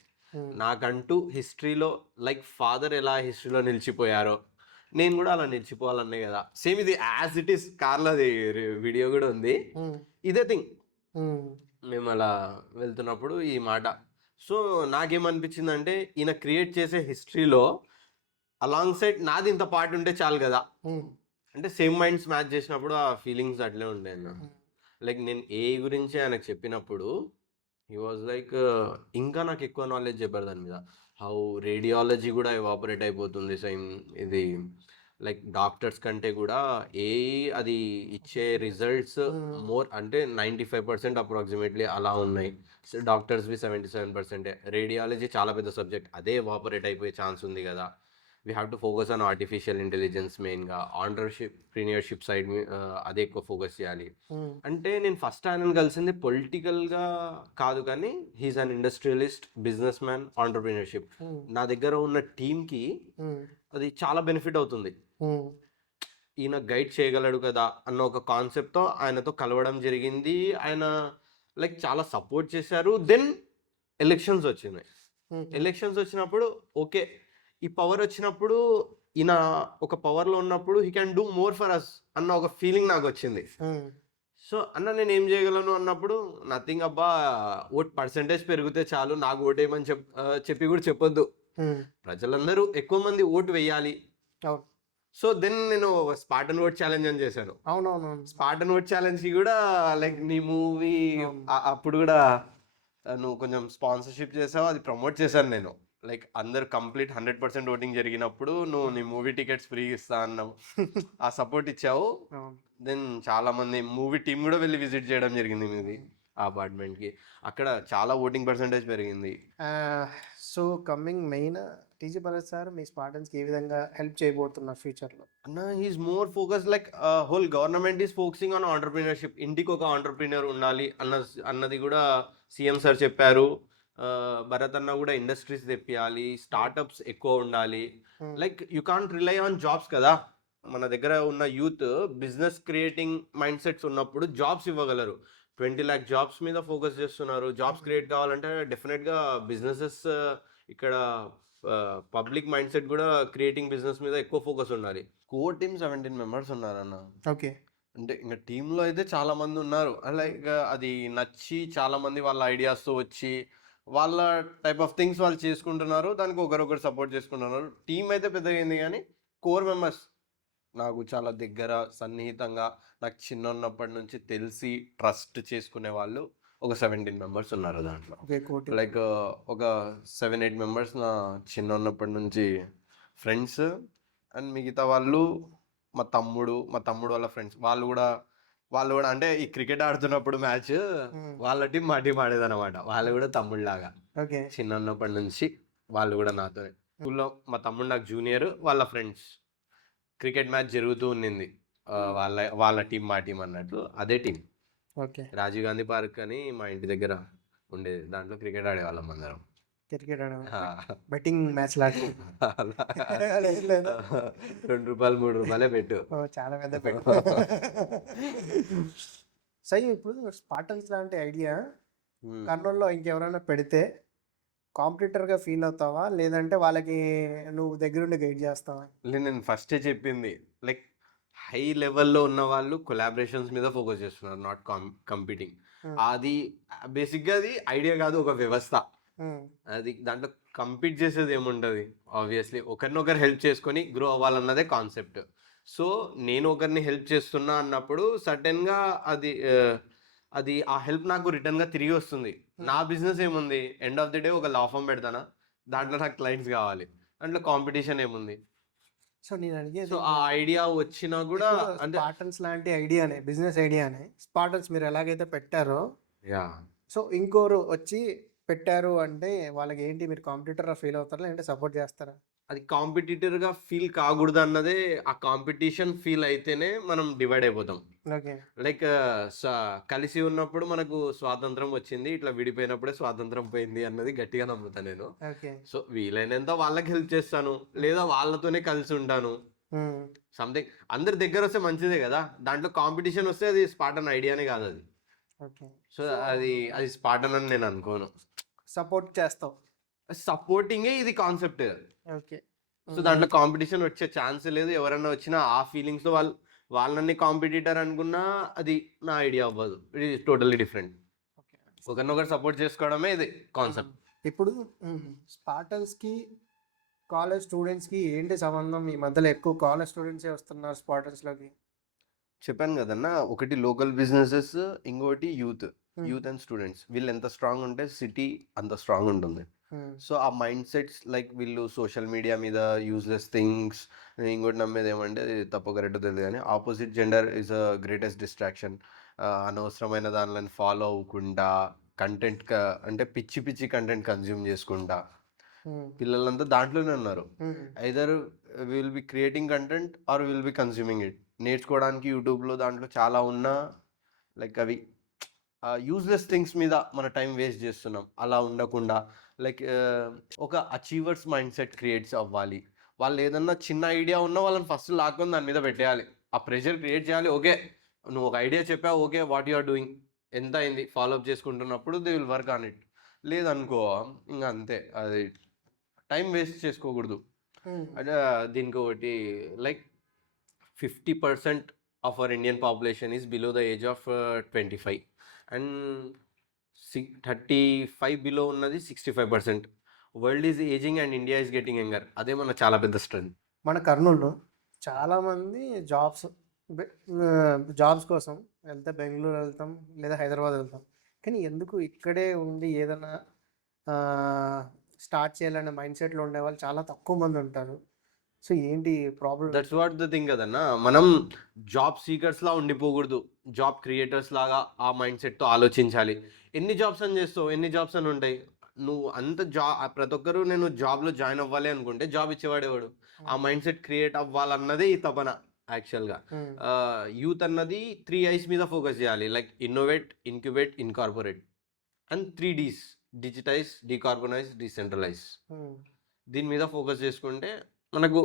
నాకంటూ హిస్టరీలో లైక్ ఫాదర్ ఎలా హిస్టరీలో నిలిచిపోయారో నేను కూడా అలా నిలిచిపోవాలనే కదా. సేమ్ ఇది యాజ్ ఇట్ ఈస్ కార్లో అది వీడియో కూడా ఉంది. ఇదే థింగ్ మేము అలా వెళ్తున్నప్పుడు ఈ మాట. సో నాకేమనిపించిందంటే ఈయన క్రియేట్ చేసే హిస్టరీలో అలాంగ్ సైడ్ నాది ఇంత పార్ట్ ఉంటే చాలు కదా. అంటే సేమ్ మైండ్స్ మ్యాచ్ చేసినప్పుడు ఆ ఫీలింగ్స్ అట్లే ఉండే అన్న. లైక్ నేను ఏ గురించి ఆయనకు చెప్పినప్పుడు హీ వాజ్ లైక్ ఇంకా నాకు ఎక్కువ నాలెడ్జ్ చెప్పారు దాని మీద. హౌ రేడియాలజీ కూడా ఎవాపరేట్ అయిపోతుంది సేమ్ ఇది. లైక్ డాక్టర్స్ కంటే కూడా ఏ అది ఇచ్చే రిజల్ట్స్ మోర్ అంటే 95% అప్రాక్సిమేట్లీ అలా ఉన్నాయి. డాక్టర్స్వి 77%. రేడియాలజీ చాలా పెద్ద సబ్జెక్ట్, అదే ఎవాపరేట్ అయిపోయే ఛాన్స్ ఉంది కదా. We have to focus on artificial intelligence మెయిన్గా. ఆంటర్ప్రీనియర్షిప్ సైడ్ అదే ఎక్కువ ఫోకస్ చేయాలి. అంటే నేను ఫస్ట్ ఆయనను కలిసింది పొలిటికల్గా కాదు, కానీ he's an industrialist, business man, entrepreneurship. నా దగ్గర ఉన్న టీంకి అది చాలా బెనిఫిట్ అవుతుంది. ఈయన గైడ్ చేయగలడు కదా అన్న ఒక కాన్సెప్ట్తో ఆయనతో కలవడం జరిగింది. ఆయన లైక్ చాలా సపోర్ట్ చేశారు. దెన్ ఎలక్షన్స్ వచ్చినాయి. ఎలక్షన్స్ వచ్చినప్పుడు ఓకే, ఈ పవర్ వచ్చినప్పుడు ఈయన ఒక పవర్లో ఉన్నప్పుడు he can do more for us అన్న ఒక ఫీలింగ్ నాకు వచ్చింది. సో అన్న నేను ఏం చేయగలను అన్నప్పుడు నథింగ్ అబ్బా, ఓట్ పర్సెంటేజ్ పెరిగితే చాలు, నాకు ఓటేయమని చెప్పి కూడా చెప్పొద్దు. ప్రజలందరూ ఎక్కువ మంది ఓటు వేయాలి. సో దెన్ నేను స్పార్టన్ ఓట్ ఛాలెంజ్ అని చేశాను. అవునవును. స్పార్టన్ ఓట్ ఛాలెంజ్కి కూడా లైక్ నీ మూవీ అప్పుడు కూడా నువ్వు కొంచెం స్పాన్సర్షిప్ చేసావు, అది ప్రమోట్ చేశాను నేను. లైక్ అందరు కంప్లీట్ 100% ఓటింగ్ జరిగినప్పుడు నువ్వు నీ మూవీ టికెట్స్ ఫ్రీ ఇస్తా అన్నావు. ఆ సపోర్ట్ ఇచ్చావు. దెన్ చాలా మంది మూవీ టీం కూడా వెళ్ళి విజిట్ చేయడం జరిగింది మీది ఆ అపార్ట్మెంట్కి. అక్కడ చాలా ఓటింగ్ పర్సెంటేజ్ పెరిగింది. So coming main TG Bharat sir మీ స్పార్టన్స్కి ఏ విధంగా హెల్ప్ చేయబోతున్నారు ఫ్యూచర్లో? అన్న he's more focus like whole government is focusing on entrepreneurship. ఇంటికి ఒక ఆంటర్ప్రీనర్ ఉండాలి అన్నది కూడా సీఎం సార్ చెప్పారు. భరత్ అన్న కూడా ఇండస్ట్రీస్ తెప్పియాలి, స్టార్టప్స్ ఎక్కువ ఉండాలి. Like you can't rely on jobs కదా. మన దగ్గర ఉన్న youth business creating mind sets ఉన్నప్పుడు జాబ్స్ ఇవ్వగలరు. 20 lakh జాబ్స్ మీద ఫోకస్ చేస్తున్నారు. జాబ్స్ క్రియేట్ కావాలంటే డెఫినెట్గా బిజినెసెస్ ఇక్కడ పబ్లిక్ మైండ్ సెట్ కూడా క్రియేటింగ్ బిజినెస్ మీద ఎక్కువ ఫోకస్ ఉండాలి. కోర్ టీమ్ 17 members ఉన్నారన్న. ఓకే. అంటే ఇంకా టీంలో అయితే చాలా మంది ఉన్నారు. లైక్ అది నచ్చి చాలా మంది వాళ్ళ ఐడియాస్తో వచ్చి వాళ్ళ టైప్ ఆఫ్ థింగ్స్ వాళ్ళు చేసుకుంటున్నారు. దానికి ఒకరొకరు సపోర్ట్ చేసుకుంటున్నారు. టీం అయితే పెద్దగా అయింది, కానీ కోర్ మెంబర్స్ నాకు చాలా దగ్గర, సన్నిహితంగా, నాకు చిన్న ఉన్నప్పటి నుంచి తెలిసి ట్రస్ట్ చేసుకునే వాళ్ళు ఒక 17 members ఉన్నారు దాంట్లో. లైక్ ఒక 7-8 members నా చిన్న ఉన్నప్పటి నుంచి ఫ్రెండ్స్, అండ్ మిగతా వాళ్ళు మా తమ్ముడు వాళ్ళ ఫ్రెండ్స్. వాళ్ళు కూడా అంటే ఈ క్రికెట్ ఆడుతున్నప్పుడు మ్యాచ్ వాళ్ళ టీం మా టీం ఆడేదన్నమాట. వాళ్ళు కూడా తమ్ముళ్ళలాగా చిన్న ఉన్నప్పటి నుంచి వాళ్ళు కూడా నాతో. స్కూల్లో మా తమ్ముడు నాకు జూనియర్, వాళ్ళ ఫ్రెండ్స్. క్రికెట్ మ్యాచ్ జరుగుతూ ఉండింది, వాళ్ళ టీం మా టీం అన్నట్లు. అదే టీం రాజీవ్ గాంధీ పార్క్ అని మా ఇంటి దగ్గర ఉండేది. దాంట్లో క్రికెట్ ఆడేవాళ్ళం అందరం. క్రికెట్ బెట్టింగ్ మ్యాచ్ లాగా ₹2-3 పెట్టు. చాలా పెద్ద పెట్టు. సరే, ఇప్పుడు స్పార్టన్స్ లాంటి ఐడియా కర్నూలులో ఇంకెవరైనా పెడితే కాంపిటీటర్గా ఫీల్ అవుతావా, లేదంటే వాళ్ళకి నువ్వు దగ్గరుండి గైడ్ చేస్తావా? నేను ఫస్టే చెప్పింది, లైక్ హై లెవెల్లో ఉన్న వాళ్ళు కొలాబరేషన్స్ మీద ఫోకస్ చేస్తున్నారు, నాట్ కంపీటింగ్. అది బేసిక్గా అది ఐడియా కాదు, ఒక వ్యవస్థ. అది దాంట్లో కంపీట్ చేసేది ఏముంటుంది. ఆబ్వియస్లీ ఒకరినొకరు హెల్ప్ చేసుకొని గ్రో అవ్వాలన్నదే కాన్సెప్ట్. సో నేను ఒకరిని హెల్ప్ చేస్తున్నా అన్నప్పుడు సర్టెన్గా అది ఆ హెల్ప్ నాకు రిటర్న్గా తిరిగి వస్తుంది. నా బిజినెస్ ఏముంది, ఎండ్ ఆఫ్ ది డే ఒక లా ఫర్మ్ పెడతానా, దాంట్లో నాకు క్లయింట్స్ కావాలి, దాంట్లో కాంపిటీషన్ ఏముంది. సో నేను అడిగేది, సో ఆ ఐడియా వచ్చినా కూడా అంటే స్పార్టన్స్ లాంటి ఐడియానే, బిజినెస్ ఐడియానే. స్పార్టన్స్ మీరు ఎలాగైతే పెట్టారో, సో ఇంకోరు వచ్చి పెట్టారు అంటే వాళ్ళకి ఏంటి, మీరు కాంపిటీటర్గా ఫీల్ అవుతారా లేదంటే సపోర్ట్ చేస్తారా? అది కాంపిటీటర్గా ఫీల్ కాకూడదు అన్నదే. ఆ కాంపిటీషన్ ఫీల్ అయితేనే మనం డివైడ్ అయిపోతాం. లైక్ కలిసి ఉన్నప్పుడు మనకు స్వాతంత్రం వచ్చింది, ఇట్లా విడిపోయినప్పుడే స్వాతంత్రం పోయింది అన్నది గట్టిగా నమ్ముతాను నేను. సో వీలైనంత వాళ్ళకి హెల్ప్ చేస్తాను, లేదా వాళ్ళతోనే కలిసి ఉంటాను. సంథింగ్ అందరి దగ్గర వస్తే మంచిదే కదా. దాంట్లో కాంపిటీషన్ వస్తే అది స్పార్టన్ ఐడియానే కాదు అది. సో అది స్పార్టన్ అని నేను అనుకోను. సపోర్ట్ చేస్తావు. సపోర్టింగే ఇది కాన్సెప్ట్. ఓకే. సో దాంట్లో కాంపిటీషన్ వచ్చే ఛాన్స్ లేదు. ఎవరన్నా వచ్చినా ఆ ఫీలింగ్స్‌లో వాళ్ళని కాంపిటీటర్ అనుకున్నా అది నా ఐడియా అవ్వదు. It is totally different. Okay. ఒకరినొకరు సపోర్ట్ చేసుకోవడమే ఇది కాన్సెప్ట్. ఇప్పుడు స్పార్టన్స్‌కి, కాలేజ్ స్టూడెంట్స్‌కి ఏంటి సంబంధం? ఈ మధ్యలో ఎక్కువ కాలేజ్ స్టూడెంట్సే వస్తున్నారు స్పార్టన్స్‌లోకి. చెప్పాను కదన్నా, ఒకటి లోకల్ బిజినెసెస్, ఇంకోటి యూత్. యూత్ అండ్ స్టూడెంట్స్ వీళ్ళు ఎంత స్ట్రాంగ్ ఉంటే సిటీ అంత స్ట్రాంగ్ ఉంటుంది. సో ఆ మైండ్ సెట్స్ లైక్ వీళ్ళు సోషల్ మీడియా మీద యూజ్లెస్ థింగ్స్, ఇంకోటి నమ్మేది ఏమంటే ఇది తప్పు కరెక్ట్ తెలియదు కానీ opposite gender is a greatest distraction. అనవసరమైన దానిని ఫాలో అవ్వకుండా కంటెంట్ అంటే పిచ్చి పిచ్చి కంటెంట్ కన్జ్యూమ్ చేసుకుంటా పిల్లలంతా దాంట్లోనే ఉన్నారు. Either will be creating content or will be consuming it. నేర్చుకోవడానికి యూట్యూబ్లో దాంట్లో చాలా ఉన్నా లైక్ అవి యూజ్లెస్ థింగ్స్ మీద మన టైం వేస్ట్ చేస్తున్నాం. అలా ఉండకుండా లైక్ ఒక అచీవర్స్ మైండ్ సెట్ క్రియేట్స్ అవ్వాలి. వాళ్ళు ఏదన్నా చిన్న ఐడియా ఉన్నా వాళ్ళని ఫస్ట్ లాక్కొని దాని మీద పెట్టేయాలి. ఆ ప్రెషర్ క్రియేట్ చేయాలి. ఓకే, నువ్వు ఒక ఐడియా చెప్పావు, okay what you are doing, ఎంత అయింది, ఫాలో అప్ చేసుకుంటున్నప్పుడు they will work on it. లేదనుకో ఇంకా అంతే, అది టైం వేస్ట్ చేసుకోకూడదు. అంటే దీనికి ఒకటి like 50% of our Indian population is below the age of 25 and 35 below ఉన్నది 65%. World is ageing and India is getting younger. అదే మన చాలా పెద్ద స్ట్రెంత్. మన కర్నూలులో చాలామంది జాబ్స్ కోసం వెళ్తే బెంగళూరు వెళ్తాం లేదా హైదరాబాద్ వెళ్తాం. కానీ ఎందుకు ఇక్కడే ఉండి ఏదైనా స్టార్ట్ చేయాలనే మైండ్ సెట్లో ఉండే వాళ్ళు చాలా తక్కువ మంది ఉంటారు. సో ఏంటి problem? That's what the thing కదన్నా, మనం జాబ్ సీకర్స్ లా ఉండిపోకూడదు. జాబ్ క్రియేటర్స్ లాగా ఆ మైండ్ సెట్తో ఆలోచించాలి. ఎన్ని జాబ్స్ అని చేస్తావు, ఎన్ని జాబ్స్ అని ఉంటాయి. నువ్వు అంత ప్రతి ఒక్కరు నేను జాబ్లో జాయిన్ అవ్వాలి అనుకుంటే జాబ్ ఇచ్చేవాడేవాడు. ఆ మైండ్ సెట్ క్రియేట్ అవ్వాలన్నదే ఈ తపన యాక్చువల్గా. యూత్ అన్నది 3 ఐస్ మీద ఫోకస్ చేయాలి, like innovate, incubate, incorporate and 3 Ds: digitise, decarbonise, decentralise. దీని మీద ఫోకస్ చేసుకుంటే మనకు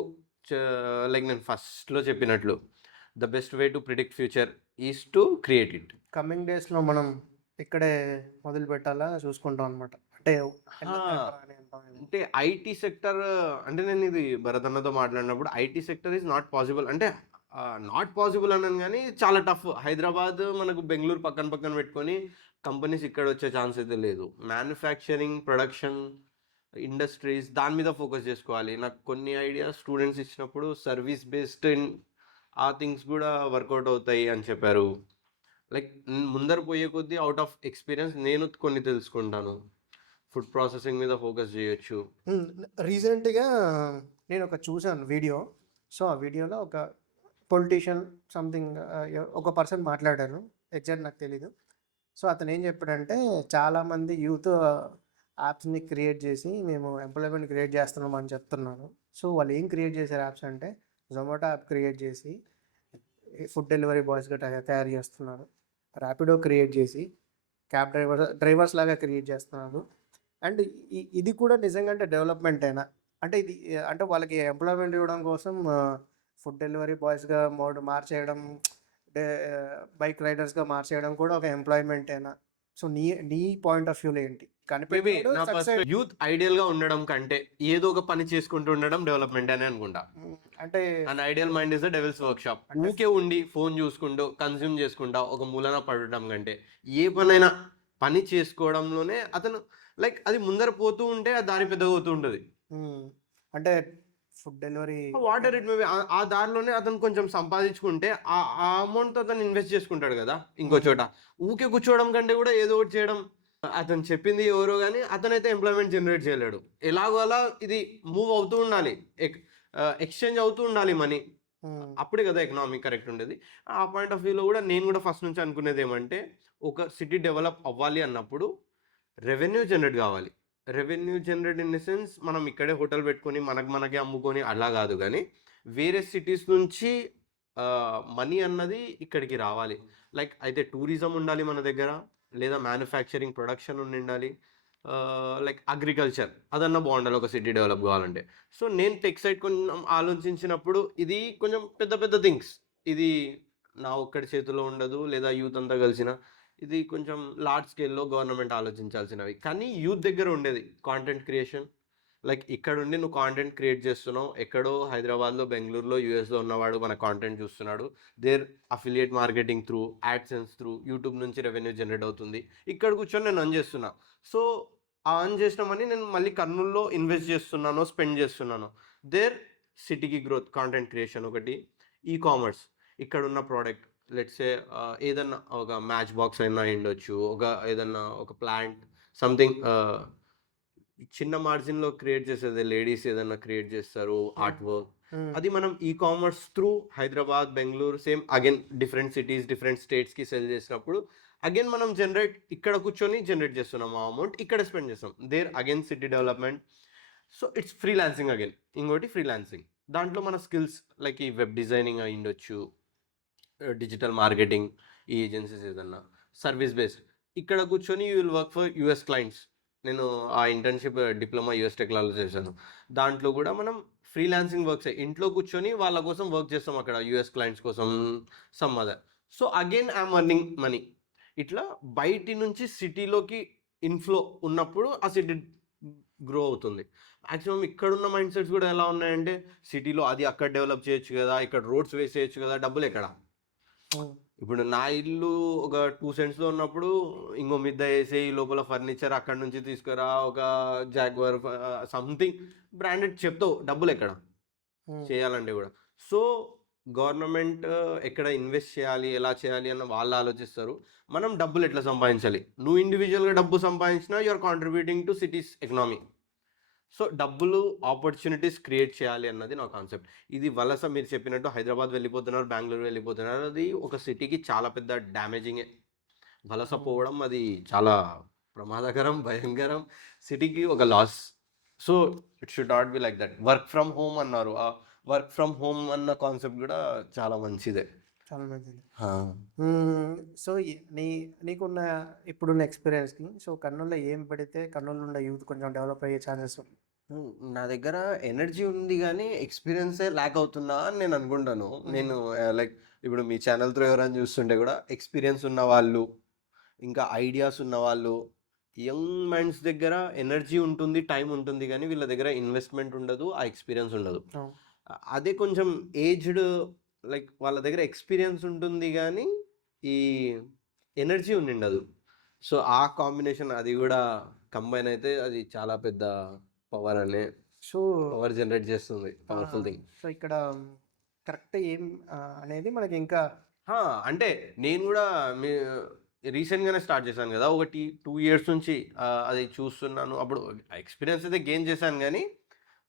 లైక్ నేను ఫస్ట్లో చెప్పినట్లు the best way to predict future is to create it. Coming డేస్లో మనం ఇక్కడే మొదలు పెట్టాలా చూసుకుంటాం అనమాట. అంటే ఐటీ సెక్టర్, అంటే నేను ఇది భరత్ అన్నతో మాట్లాడినప్పుడు IT sector is not possible అంటే నాట్ పాసిబుల్ అన్నాను కానీ చాలా టఫ్. హైదరాబాద్ మనకు బెంగళూరు పక్కన పక్కన పెట్టుకొని కంపెనీస్ ఇక్కడ వచ్చే ఛాన్స్ అయితే లేదు. మ్యానుఫ్యాక్చరింగ్, ప్రొడక్షన్, ఇండస్ట్రీస్ దాని మీద ఫోకస్ చేసుకోవాలి. నాకు కొన్ని ఐడియాస్ స్టూడెంట్స్ ఇచ్చినప్పుడు సర్వీస్ బేస్డ్ ఆ థింగ్స్ కూడా వర్కౌట్ అవుతాయి అని చెప్పారు. లైక్ ముందర పోయే కొద్దీ అవుట్ ఆఫ్ ఎక్స్పీరియన్స్ నేను కొన్ని తెలుసుకుంటాను. ఫుడ్ ప్రాసెసింగ్ మీద ఫోకస్ చేయొచ్చు. రీసెంట్గా నేను చూసాను వీడియో. సో ఆ వీడియోలో ఒక పొలిటీషియన్ సంథింగ్ ఒక పర్సన్ మాట్లాడారు, ఎగ్జాక్ట్ నాకు తెలీదు. సో అతను ఏం చెప్పాడంటే చాలామంది యూత్ యాప్స్ని క్రియేట్ చేసి మేము ఎంప్లాయ్మెంట్ క్రియేట్ చేస్తున్నాం అని చెప్తున్నారు. సో వాళ్ళు ఏం క్రియేట్ చేశారు యాప్స్ అంటే జొమాటో యాప్ క్రియేట్ చేసి ఫుడ్ డెలివరీ బాయ్స్గా తయారు చేస్తున్నారు. ర్యాపిడో క్రియేట్ చేసి క్యాబ్ డ్రైవర్స్ లాగా క్రియేట్ చేస్తున్నారు. అండ్ ఇది కూడా నిజంగా అంటే డెవలప్మెంట్ అయినా అంటే ఇది అంటే వాళ్ళకి ఎంప్లాయ్మెంట్ ఇవ్వడం కోసం ఫుడ్ డెలివరీ బాయ్స్గా మార్చేయడం, బైక్ రైడర్స్గా మార్చేయడం కూడా ఒక ఎంప్లాయ్మెంట్ అయినా. సో నీ పాయింట్ ఆఫ్ వ్యూలో ఏంటి? యూత్ ఐడియల్ గా ఉండడం కంటే ఏదో ఒక పని చేసుకుంటూ ఉండడం డెవలప్మెంట్ అని అనుకుంటా. అంటే an ideal mind is the devil's workshop. ఊకే ఉండి ఫోన్ చూసుకుంటూ కన్స్యూమ్ చేసుకుంటా ఒక మూలన పడడం కంటే ఏ పనైనా పని చేసుకోవడంలోనే అతను లైక్ అది ముందర పోతూ ఉంటే ఆ దారి పెద్దగా పోతూ ఉంటుంది. అంటే food delivery water it maybe ఆ దారిలోనే అతను కొంచెం సంపాదించుకుంటే ఆ అమౌంట్ అతను ఇన్వెస్ట్ చేసుకుంటాడు కదా ఇంకో చోట. ఊకే కూర్చోవడం కంటే కూడా ఏదో ఒకటి చేయడం. అతను చెప్పింది ఎవరో కానీ అతనైతే ఎంప్లాయ్మెంట్ జనరేట్ చేయలేడు. ఎలాగో అలా ఇది మూవ్ అవుతూ ఉండాలి, ఎక్స్చేంజ్ అవుతూ ఉండాలి మనీ. అప్పుడే కదా ఎకనామిక్ కరెక్ట్ ఉండేది. ఆ పాయింట్ ఆఫ్ వ్యూలో కూడా నేను కూడా ఫస్ట్ నుంచి అనుకునేది ఏమంటే ఒక సిటీ డెవలప్ అవ్వాలి అన్నప్పుడు రెవెన్యూ జనరేట్ కావాలి. Revenue generate in the sense మనం ఇక్కడే హోటల్ పెట్టుకొని మనకే అమ్ముకొని అలా కాదు, కానీ వేరే సిటీస్ నుంచి మనీ అన్నది ఇక్కడికి రావాలి. లైక్ అయితే టూరిజం ఉండాలి మన దగ్గర, లేదా మ్యానుఫ్యాక్చరింగ్, ప్రొడక్షన్ ఉండాలి, లైక్ అగ్రికల్చర్ అదన్నా బాగుండాలి ఒక సిటీ డెవలప్ కావాలంటే. సో నేను టెక్ సైడ్ కొంచెం ఆలోచించినప్పుడు ఇది కొంచెం పెద్ద పెద్ద థింగ్స్, ఇది నా ఒక్కడి చేతిలో ఉండదు, లేదా యూత్ అంతా కలిసిన ఇది కొంచెం లార్జ్ స్కేల్లో గవర్నమెంట్ ఆలోచించాల్సినవి. కానీ యూత్ దగ్గర ఉండేది కాంటెంట్ క్రియేషన్. లైక్ ఇక్కడుండి నువ్వు కాంటెంట్ క్రియేట్ చేస్తున్నావు. ఎక్కడో హైదరాబాద్‌లో, బెంగుళూరులో, యూఎస్‌లో ఉన్నవాడు మన కాంటెంట్ చూస్తున్నాడు. There affiliate marketing through, AdSense through, YouTube నుంచి రెవెన్యూ జనరేట్ అవుతుంది. ఇక్కడ కూర్చొని నేను ఎర్న్ చేస్తున్నా. సో, ఆ ఎర్న్ చేసిన మనీ నేను మళ్ళీ కర్నూల్‌లో ఇన్వెస్ట్ చేస్తున్నానో, స్పెండ్ చేస్తున్నానో. దేర్ సిటీకి గ్రోత్, కాంటెంట్ క్రియేషన్ ఒకటి. ఈ కామర్స్ ఇక్కడున్న ప్రోడక్ట్ లెట్స్ సే ఏదన్నా ఒక మ్యాచ్ బాక్స్ అయినా అయ్యుండొచ్చు. ఏదన్నా ఒక ప్లాంట్ సంథింగ్ చిన్న మార్జిన్‌లో క్రియేట్ చేసేది లేడీస్ ఏదన్నా క్రియేట్ చేస్తారు ఆర్ట్ వర్క్. అది మనం e commerce through Hyderabad, Bengaluru same again different cities, different స్టేట్స్‌కి సెల్ చేసినప్పుడు అగైన్ మనం ఇక్కడ కూర్చొని జనరేట్ చేస్తున్నాం ఆ అమౌంట్. ఇక్కడ స్పెండ్ చేస్తాం. There again city development. So, it's freelancing again. ఇంకోటి ఫ్రీలాన్సింగ్. దాంట్లో మన స్కిల్స్ లైక్ ఈ వెబ్ డిజైనింగ్ అయ్యుండొచ్చు. డిజిటల్ మార్కెటింగ్, ఈ ఏజెన్సీస్ ఏదన్నా సర్వీస్ బేస్డ్. ఇక్కడ కూర్చొని you will work for US clients. నేను ఆ ఇంటర్న్‌షిప్ డిప్లొమా యూఎస్ టెక్నాలజీ చేశాను. దాంట్లో కూడా మనం ఫ్రీలాన్సింగ్ వర్క్సే. ఇంట్లో కూర్చొని వాళ్ళ కోసం వర్క్ చేస్తాం అక్కడ యూఎస్ క్లయింట్స్ కోసం some other. So, again I'm earning money. ఇట్లా బయటి నుంచి సిటీలోకి ఇన్‌ఫ్లో ఉన్నప్పుడు ఆ సిటీ గ్రో అవుతుంది. మాక్సిమం ఇక్కడున్న మైండ్ సెట్స్ కూడా ఎలా ఉన్నాయంటే సిటీలో అది అక్కడ డెవలప్ చేయొచ్చు కదా! ఇక్కడ రోడ్స్ వేసేయొచ్చు కదా! డబ్బులెక్కడ? ఇప్పుడు నా ఇల్లు ఒక 2 సెంట్స్‌లో ఉన్నప్పుడు ఇంకో మిద్ద ఏసి లోపల ఫర్నిచర్ అక్కడి నుంచి తీసుకురా, ఒక జాగ్వార్ సంథింగ్ బ్రాండెడ్ చెప్తావు. డబ్బులెక్కడ? చేయాలంటే కూడా. సో, గవర్నమెంట్ ఎక్కడ ఇన్వెస్ట్ చేయాలి, ఎలా చేయాలి అన్న వాళ్ళు ఆలోచిస్తారు. మనం డబ్బులు ఎట్లా సంపాదించాలి? నువ్వు ఇండివిడ్యువల్‌గా డబ్బు సంపాదించినా you are contributing to city's economy. సో, డబ్బులు ఆపర్చునిటీస్ క్రియేట్ చేయాలి అన్నది నా కాన్సెప్ట్. ఇది వలస మీరు చెప్పినట్టు హైదరాబాద్ వెళ్ళిపోతున్నారు, బెంగుళూరు వెళ్ళిపోతున్నారు. అది ఒక సిటీకి చాలా పెద్ద డ్యామేజింగే. వలస పోవడం అది చాలా ప్రమాదకరం, భయంకరం. సిటీకి ఒక loss. So, it should not be like that. Work from home అన్నారు. ఆ వర్క్ ఫ్రమ్ హోమ్ అన్న కాన్సెప్ట్ కూడా చాలా మంచిదే. చాలా మంచిది. ఆ! సో, నీకున్న ఇప్పుడున్న ఎక్స్‌పీరియన్స్‌కి సో, కర్నూల్‌లో ఏం పెడితే కర్నూల్‌లో ఉన్న యూత్ కొంచెం డెవలప్ అయ్యే ఛాన్సెస్ నా దగ్గర ఎనర్జీ ఉంది గానీ, ఎక్స్‌పీరియన్సే ల్యాక్ అవుతుందా అని నేను అనుకుంటాను. నేను లైక్ ఇప్పుడు మీ ఛానల్ త్రూ ఎవరైనా చూస్తుంటే కూడా ఎక్స్‌పీరియన్స్ ఉన్నవాళ్ళు, ఇంకా ఐడియాస్ ఉన్నవాళ్ళు, యంగ్ మైండ్స్ దగ్గర ఎనర్జీ ఉంటుంది, టైం ఉంటుంది గానీ, వీళ్ళ దగ్గర ఇన్వెస్ట్‌మెంట్ ఉండదు, ఆ ఎక్స్‌పీరియన్స్ ఉండదు. అవును. అదే కొంచెం ఏజ్డ్ లైక్ వాళ్ళ దగ్గర ఎక్స్‌పీరియన్స్ ఉంటుంది గానీ, ఈ ఎనర్జీ ఉండిండదు. సో, ఆ కాంబినేషన్ అది గూడా కంబైన్ అయితే అది చాలా పెద్ద సో, పవర్ జనరేట్ చేస్తుంది. Powerful thing. సో, ఇక్కడ కరెక్ట్ ఏం అనేది మనకి ఇంకా అంటే నేను గూడా రీసెంట్‌గానే స్టార్ట్ చేశాను గదా! 2 ఇయర్స్ నుంచి అది చూస్తున్నాను. అప్పుడు ఎక్స్‌పీరియన్స్ అయితే గెయిన్ చేశాను గానీ,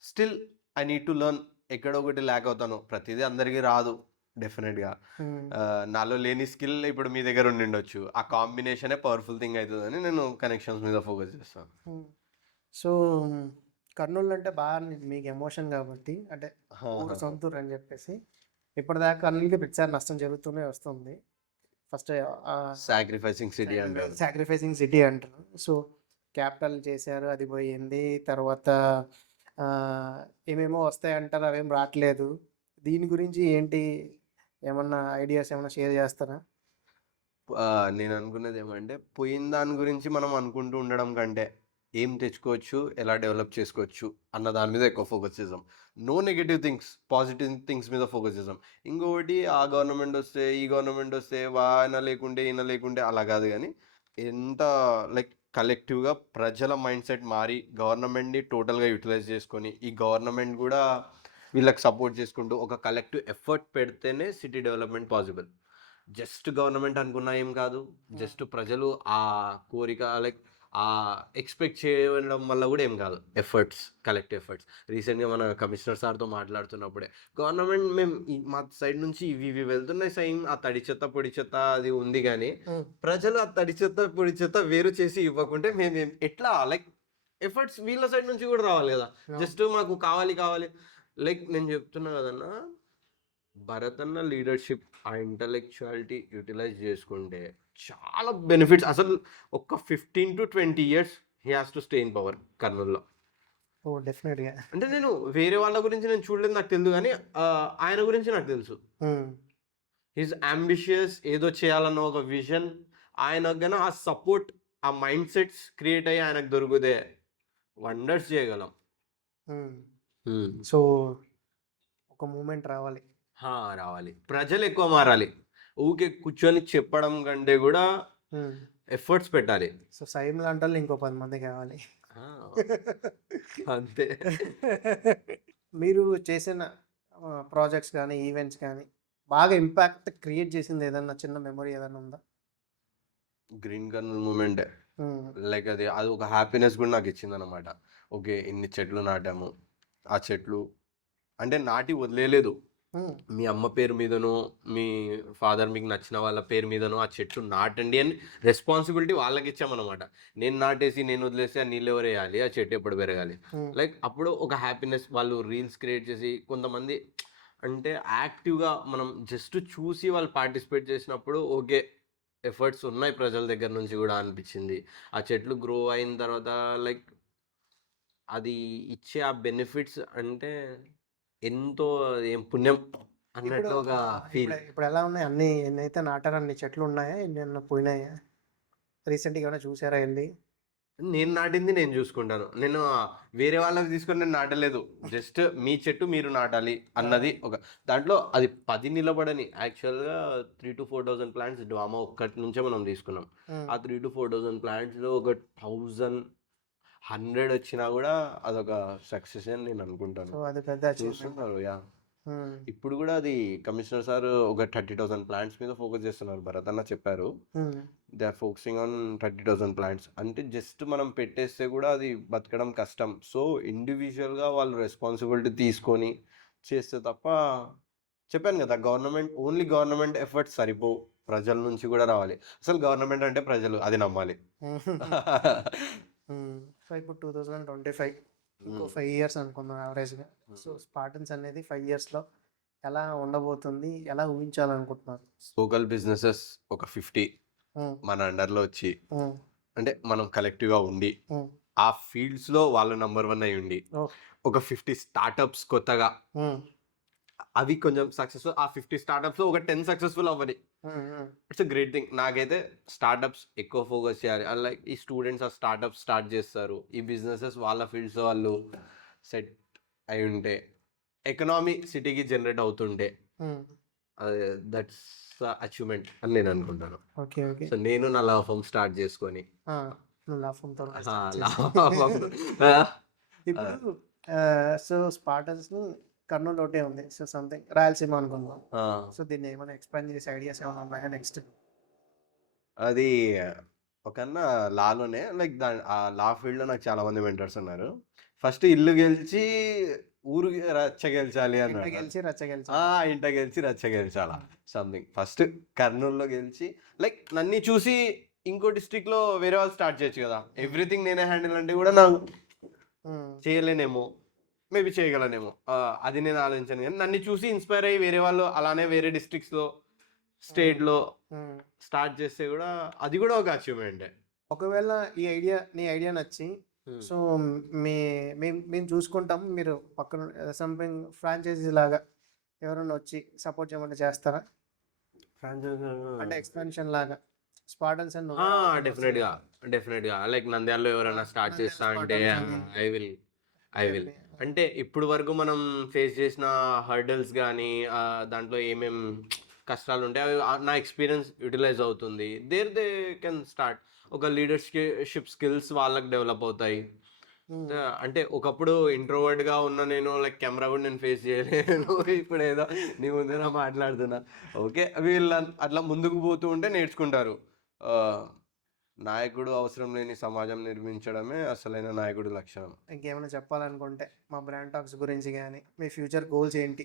still I need to learn. ఎక్కడో ఒకటి ల్యాక్ అవుతాను. ప్రతిదీ అందరికీ రాదు డెఫినెట్‌గా. నాలో లేని స్కిల్ ఇప్పుడు మీ దగ్గర ఉండిండొచ్చు. ఆ కాంబినేషనే పవర్‌ఫుల్ థింగ్ అయితదని నేను కనెక్షన్స్ మీద ఫోకస్ చేస్తాను. సో, కర్నూలు అంటే బాగా మీకు ఎమోషన్ కాబట్టి అంటే ఊరు సొంతూరు అని చెప్పేసి ఇప్పటిదాకా కర్నూలుకి ప్రతిసారి నష్టం జరుగుతూనే వస్తుంది. ఫస్ట్ సాక్రిఫైసింగ్ సిటీ అంటారు. సాక్రిఫైసింగ్ సిటీ అంటారు. సో, క్యాపిటల్ చేశారు, అది పోయింది. తర్వాత ఏమేమో వస్తాయంటారు, అవేం రావట్లేదు. దీని గురించి ఏంటి, ఏమన్నా ఐడియాస్ ఏమన్నా షేర్ చేస్తారా? నేను అనుకున్నది ఏమంటే, పోయిన దాని గురించి మనం అనుకుంటూ ఉండడం కంటే, ఏం తెచ్చుకోవచ్చు, ఎలా డెవలప్ చేసుకోవచ్చు అన్న దాని మీద ఎక్కువ ఫోకస్ చేద్దాం. No negative things, positive things మీద ఫోకస్ చేద్దాం. ఇంకొకటి ఆ గవర్నమెంట్ వస్తే, ఈ గవర్నమెంట్ వస్తే, ఆయన లేకుంటే, ఈయన లేకుంటే అలా కాదు కానీ, ఎంత లైక్ కలెక్టివ్గా ప్రజల మైండ్ సెట్ మారి గవర్నమెంట్ని టోటల్గా యూటిలైజ్ చేసుకొని, ఈ గవర్నమెంట్ కూడా వీళ్ళకి సపోర్ట్ చేసుకుంటూ ఒక కలెక్టివ్ ఎఫర్ట్ పెడితేనే city development possible. Just government అనుకున్నా ఏం కాదు. జస్ట్ ప్రజలు ఆ కోరిక లైక్ ఎక్స్పెక్ట్ చేయడం వల్ల కూడా ఏం కాదు. Efforts, collective efforts. రీసెంట్గా మన కమిషనర్ సార్తో మాట్లాడుతున్నప్పుడే గవర్నమెంట్ మేము మా సైడ్ నుంచి ఇవి వెళ్తున్నాయి సేమ్, ఆ తడి చెత్త పొడి చెత్త అది ఉంది కానీ ప్రజలు ఆ తడి చెత్త పొడి చెత్త వేరు చేసి ఇవ్వకుంటే మేము ఎట్లా లైక్ ఎఫర్ట్స్ వీళ్ళ సైడ్ నుంచి కూడా రావాలి కదా. జస్ట్ మాకు కావాలి లైక్ నేను చెప్తున్నా కదన్నా, భరత్ అన్న లీడర్షిప్, ఆ ఇంటలెక్చువాలిటీ యూటిలైజ్ చేసుకుంటే చాలా బెనిఫిట్స్. అసలు ఒక 15 to 20 years he has to stay in power కర్నూలులో. డెఫినెట్గా. అంటే నేను వేరే వాళ్ళ గురించి నేను చూడలేదు, నాకు తెలియదు కానీ ఆయన గురించి నాకు తెలుసు. ఈజ్ అంబిషియస్, ఏదో చేయాలన్న ఒక విజన్. ఆయనకు గన ఆ సపోర్ట్, ఆ మైండ్ సెట్స్ క్రియేట్ అయ్యి ఆయనకు దొరికితే వండర్స్ చేయగలం. సో ఒక మూమెంట్ రావాలి. రావాలి. ప్రజలు ఎక్కువ మారాలి. ఊకే కూర్చొని చెప్పడం కంటే కూడా ఎఫర్ట్స్ పెట్టాలి. సో సైమ్ లాంటి వాళ్ళు ఇంకో 10 మంది కావాలి. ఆ, అంతే. మీరు చేసిన ప్రాజెక్ట్స్ కానీ ఈవెంట్స్ కానీ బాగా ఇంపాక్ట్ క్రియేట్ చేసింది ఏదన్నా చిన్న మెమరీ ఏదన్నా ఉందా? గ్రీన్ కర్నూల్ మూమెంట్ లైక్ అది ఒక హ్యాపీనెస్ కూడా నాకు ఇచ్చింది అనమాట. ఓకే, ఇన్ని చెట్లు నాటాము, ఆ చెట్లు అంటే నాటి వదిలేయలేదు. మీ అమ్మ పేరు మీదనో మీ ఫాదర్ మీకు నచ్చిన వాళ్ళ పేరు మీదనో ఆ చెట్లు నాటండి అని రెస్పాన్సిబిలిటీ వాళ్ళకి ఇచ్చామన్నమాట. నేను నాటేసి నేను వదిలేసి ఆ నీళ్ళు ఎవరు వేయాలి, ఆ చెట్టు ఎప్పుడు పెరగాలి. లైక్ అప్పుడు ఒక హ్యాపీనెస్. వాళ్ళు రీల్స్ క్రియేట్ చేసి కొంతమంది అంటే యాక్టివ్గా మనం జస్ట్ చూసి వాళ్ళు పార్టిసిపేట్ చేసినప్పుడు ఓకే ఎఫర్ట్స్ ఉన్నాయి ప్రజల దగ్గర నుంచి కూడా అనిపించింది. ఆ చెట్లు గ్రో అయిన తర్వాత లైక్ అది ఇచ్చే ఆ బెనిఫిట్స్ అంటే ఎంతో ఏం పుణ్యం అన్నట్టు ఒక ఫీల్. ఇప్పుడు ఎలా ఉన్నాయి అన్ని ఎన్నైతే నాటారో అన్ని చెట్లు ఉన్నాయా, ఎన్ని పోయినాయా? రీసెంట్గా ఏమైనా చూసారా వెళ్ళి? నేను నాటింది నేను చూసుకుంటాను. నేను వేరే వాళ్ళకి తీసుకొని నేను నాటలేదు. జస్ట్ మీ చెట్టు మీరు నాటాలి అన్నది ఒక దాంట్లో అది 10 నిలబడని యాక్చువల్గా 3,000 to 4,000 ప్లాంట్స్ డ్రామా ఒక్కటి నుంచే మనం తీసుకున్నాం. ఆ 3,000 to 4,000 ప్లాంట్స్లో ఒక 1,100 వచ్చినా కూడా అదొక సక్సెస్ అని నేను అనుకుంటాను. సో అది పెద్ద achievement. చూస్తున్నారు యా. ఇప్పుడు కూడా అది కమిషనర్ సార్ ఒక 30,000 ప్లాంట్స్ మీద ఫోకస్ చేస్తున్నారు. భరత్ అన్న చెప్పారు, they are focusing on 30,000 plants. అంటే జస్ట్ మనం పెట్టేస్తే కూడా అది బతకడం కష్టం. సో ఇండివిజువల్గా వాళ్ళు రెస్పాన్సిబిలిటీ తీసుకొని చేస్తే తప్ప, చెప్పాను కదా, ఓన్లీ గవర్నమెంట్ ఎఫర్ట్స్ సరిపో, ప్రజల నుంచి కూడా రావాలి. అసలు గవర్నమెంట్ అంటే ప్రజలు, అది నమ్మాలి. సో ఇప్పుడు 2025 ఇంకో 5 years అనుకుందాం యావరేజ్గా. సో స్పార్టన్స్ అనేది 5 yearsలో ఎలా ఉండబోతుంది, ఎలా ఊహించాలనుకుంటున్నారు? లోకల్ బిజినెసెస్ ఒక 50 మన అండర్లో వచ్చి, అంటే మనం కలెక్టివ్గా ఉండి ఆ ఫీల్డ్స్లో వాళ్ళు నంబర్ 1 అయి ఉండి, ఒక 50 స్టార్టప్స్ కొత్తగా అవి కొంచెం సక్సెస్ఫుల్, ఆ 50 స్టార్టప్స్లో ఒక 10 సక్సెస్ఫుల్ అవ్వని, ఇట్స్ అ గ్రేట్ థింగ్. నాకైతే స్టార్టప్స్ ఎక్కువ ఫోకస్ చేయాలి. లైక్ ఈ స్టూడెంట్స్ ఆ స్టార్టప్స్ స్టార్ట్ చేస్తారు, ఈ బిజినెసెస్ వాళ్ళ ఫీల్డ్స్లో వాళ్ళు సెట్ అయి ఉంటే, ఎకనామీ సిటీకి జనరేట్ అవుతుంటే, దట్స్ అచీవ్మెంట్ అని నేను అనుకుంటాను. Okay okay. సో నేను నా లా ఫర్మ్ స్టార్ట్ చేసుకొని ఇప్పుడు సో స్పార్టన్స్ కర్నూలు ఒకటే ఉంది. సో సంథింగ్ రాయలసీమ అనుకుందాం. సో దీన్ని ఏమైనా ఎక్స్పాండ్ చేసే ఐడియాస్ ఏమైనా ఉన్నాయా నెక్స్ట్? అది ఒకన్నా లాలోనే లైక్ ఆ లా ఫీల్డ్లో నాకు చాలా మంది మెంటర్స్ ఉన్నారు. ఫస్ట్ ఇల్లు గెలిచి ఊరు రచ్చ గెలిచాలి అన్నాడు. ఇంట గెలిచి రచ్చ గెలిచాలా సంథింగ్. ఫస్ట్ కర్నూలులో గెలిచి లైక్ నన్ను చూసి ఇంకో డిస్ట్రిక్ట్ లో వేరే వాళ్ళు స్టార్ట్ చేయొచ్చు కదా. ఎవ్రీథింగ్ నేనే హ్యాండిల్ అంటే కూడా నాకు చేయలేనేమో, మేబీ చేయగలనేమో, అది నేను ఆలోచించాను. కానీ నన్ను చూసి ఇన్స్పైర్ అయ్యి వేరే వాళ్ళు అలానే వేరే డిస్ట్రిక్ట్స్ లో స్టేట్ లో స్టార్ట్ చేస్తే కూడా అది కూడా ఒక అచీవ్మెంట్. ఒకవేళ నీ ఐడియా నచ్చి సో మేము చూసుకుంటాం, మీరు పక్కన సంథింగ్ ఫ్రాంచైజీ లాగా ఎవరైనా వచ్చి సపోర్ట్ చేయమంటే చేస్తారా? అంటే ఎక్స్పాన్షన్ లాగా స్పార్టన్స్ అండ్ డెఫినెట్ గా లైక్ నంద్యాలలో ఎవరైనా స్టార్ట్ చేస్తా అంటే ఐ విల్. అంటే ఇప్పుడు వరకు మనం ఫేస్ చేసిన హర్డల్స్ కానీ దాంట్లో ఏమేం కష్టాలు ఉంటాయి అవి నా ఎక్స్పీరియన్స్ యూటిలైజ్ అవుతుంది. They can start. ఒక లీడర్షిప్ స్కిల్స్ వాళ్ళకి డెవలప్ అవుతాయి. అంటే ఒకప్పుడు ఇంట్రోవర్ట్ గా ఉన్న నేను లైక్ కెమెరా కూడా నేను ఫేస్ చేయలేను, ఇప్పుడు ఏదో నీ ముందర మాట్లాడుతున్నా. ఓకే, వీళ్ళు అట్లా ముందుకు పోతూ ఉంటే నేర్చుకుంటారు. నాయకుడు అవసరం లేని సమాజం నిర్మించడమే అసలైన నాయకుడు లక్షణం. ఇంకేమైనా చెప్పాలనుకుంటే మా బ్రాండ్ టాక్స్ గురించి కానీ మీ ఫ్యూచర్ గోల్స్ ఏంటి?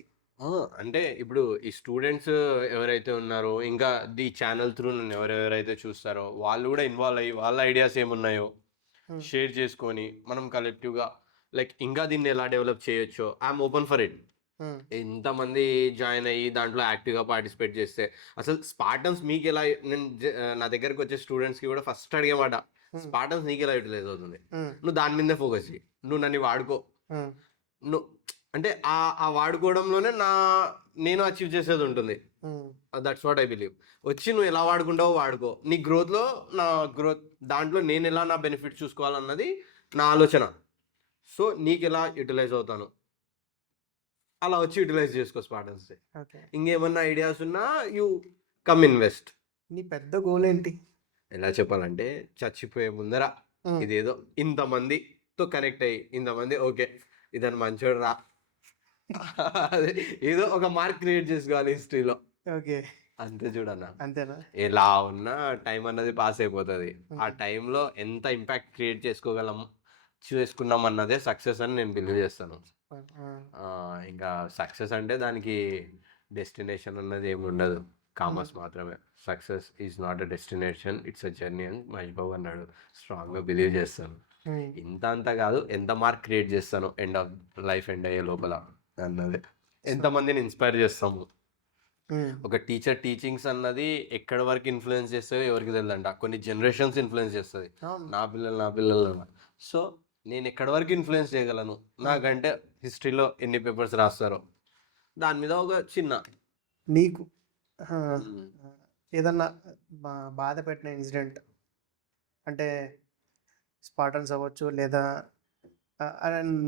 అంటే ఇప్పుడు ఈ స్టూడెంట్స్ ఎవరైతే ఉన్నారో, ఇంకా ది ఛానల్ త్రూ నన్ను ఎవరెవరైతే చూస్తారో వాళ్ళు కూడా ఇన్వాల్వ్ అయ్యి వాళ్ళ ఐడియాస్ ఏమున్నాయో షేర్ చేసుకొని మనం కలెక్టివ్గా లైక్ ఇంకా దీన్ని ఎలా డెవలప్ చేయొచ్చో ఐఎమ్ ఓపెన్ ఫర్ ఇట్. ఎంతమంది జాయిన్ అయ్యి దాంట్లో యాక్టివ్గా పార్టిసిపేట్ చేస్తే అసలు స్పార్టన్స్ మీకు ఎలా, నేను నా దగ్గరకు వచ్చే స్టూడెంట్స్కి కూడా ఫస్ట్ అడిగే మాట, స్పార్టన్స్ నీకు ఎలా యూటిలైజ్ అవుతుంది, నువ్వు దాని మీదే ఫోకస్ చేయి, నువ్వు నన్ను వాడుకో. నువ్వు అంటే ఆ వాడుకోవడంలోనే నేను అచీవ్ చేసేది ఉంటుంది. That's what I believe. వచ్చి నువ్వు ఎలా వాడుకుంటావో వాడుకో. నీ గ్రోత్లో నా గ్రోత్, దాంట్లో నేను ఎలా నా బెనిఫిట్ చూసుకోవాలన్నది నా ఆలోచన. సో నీకు ఎలా యూటిలైజ్ అవుతాను అలా వచ్చి యూటిలైజ్ చేసుకో స్పార్టన్స్. ఓకే. ఇంకేమన్నా ఐడియాస్ ఉన్నా యూ కమ్ ఇన్వెస్ట్. నీ పెద్ద గోల్ ఏంటి? ఎలా చెప్పాలంటే చచ్చిపోయే ముందర ఇదేదో ఇంతమందితో కనెక్ట్ అయ్యి ఇంతమంది ఓకే ఇదని మంచోడు రా అదే ఏదో ఒక మార్క్ క్రియేట్ చేసుకోవాలి హిస్టరీలో. ఓకే. అంతే చూడన్నా. అంతేనా? ఎలా ఉన్నా టైం అన్నది పాస్ అయిపోతుంది. ఆ టైంలో ఎంత ఇంపాక్ట్ క్రియేట్ చేసుకున్నాం అన్నదే సక్సెస్ అని నేను బిలీవ్ చేస్తాను. ఇంకా సక్సెస్ అంటే దానికి డెస్టినేషన్ అన్నది ఏమి ఉండదు, కామర్స్ మాత్రమే. Success is not a destination, it's a journey అని మహేష్ బాబు అన్నాడు. స్ట్రాంగ్గా బిలీవ్ చేస్తాను. ఇంత అంతా కాదు, ఎంత మార్క్ క్రియేట్ చేస్తాను ఎండ్ ఆఫ్ లైఫ్ ఎండ్ అయ్యే లోపల అన్నది. ఎంతమందిని ఇన్స్పైర్ చేస్తాము. ఒక టీచర్ టీచింగ్స్ అన్నది ఎక్కడి వరకు ఇన్ఫ్లుయెన్స్ చేస్తాయో ఎవరికి తెలియదంట. కొన్ని జనరేషన్స్ ఇన్ఫ్లుయెన్స్ చేస్తుంది. నా పిల్లలు సో నేను ఎక్కడి వరకు ఇన్ఫ్లుయెన్స్ చేయగలను, నాకంటే హిస్టరీలో ఎన్ని పేపర్స్ రాస్తారో దాని మీద ఒక చిన్న నీకు ఏదన్నా బాధ పెట్టిన ఇన్సిడెంట్ అంటే స్పాటన్స్ అవ్వచ్చు, లేదా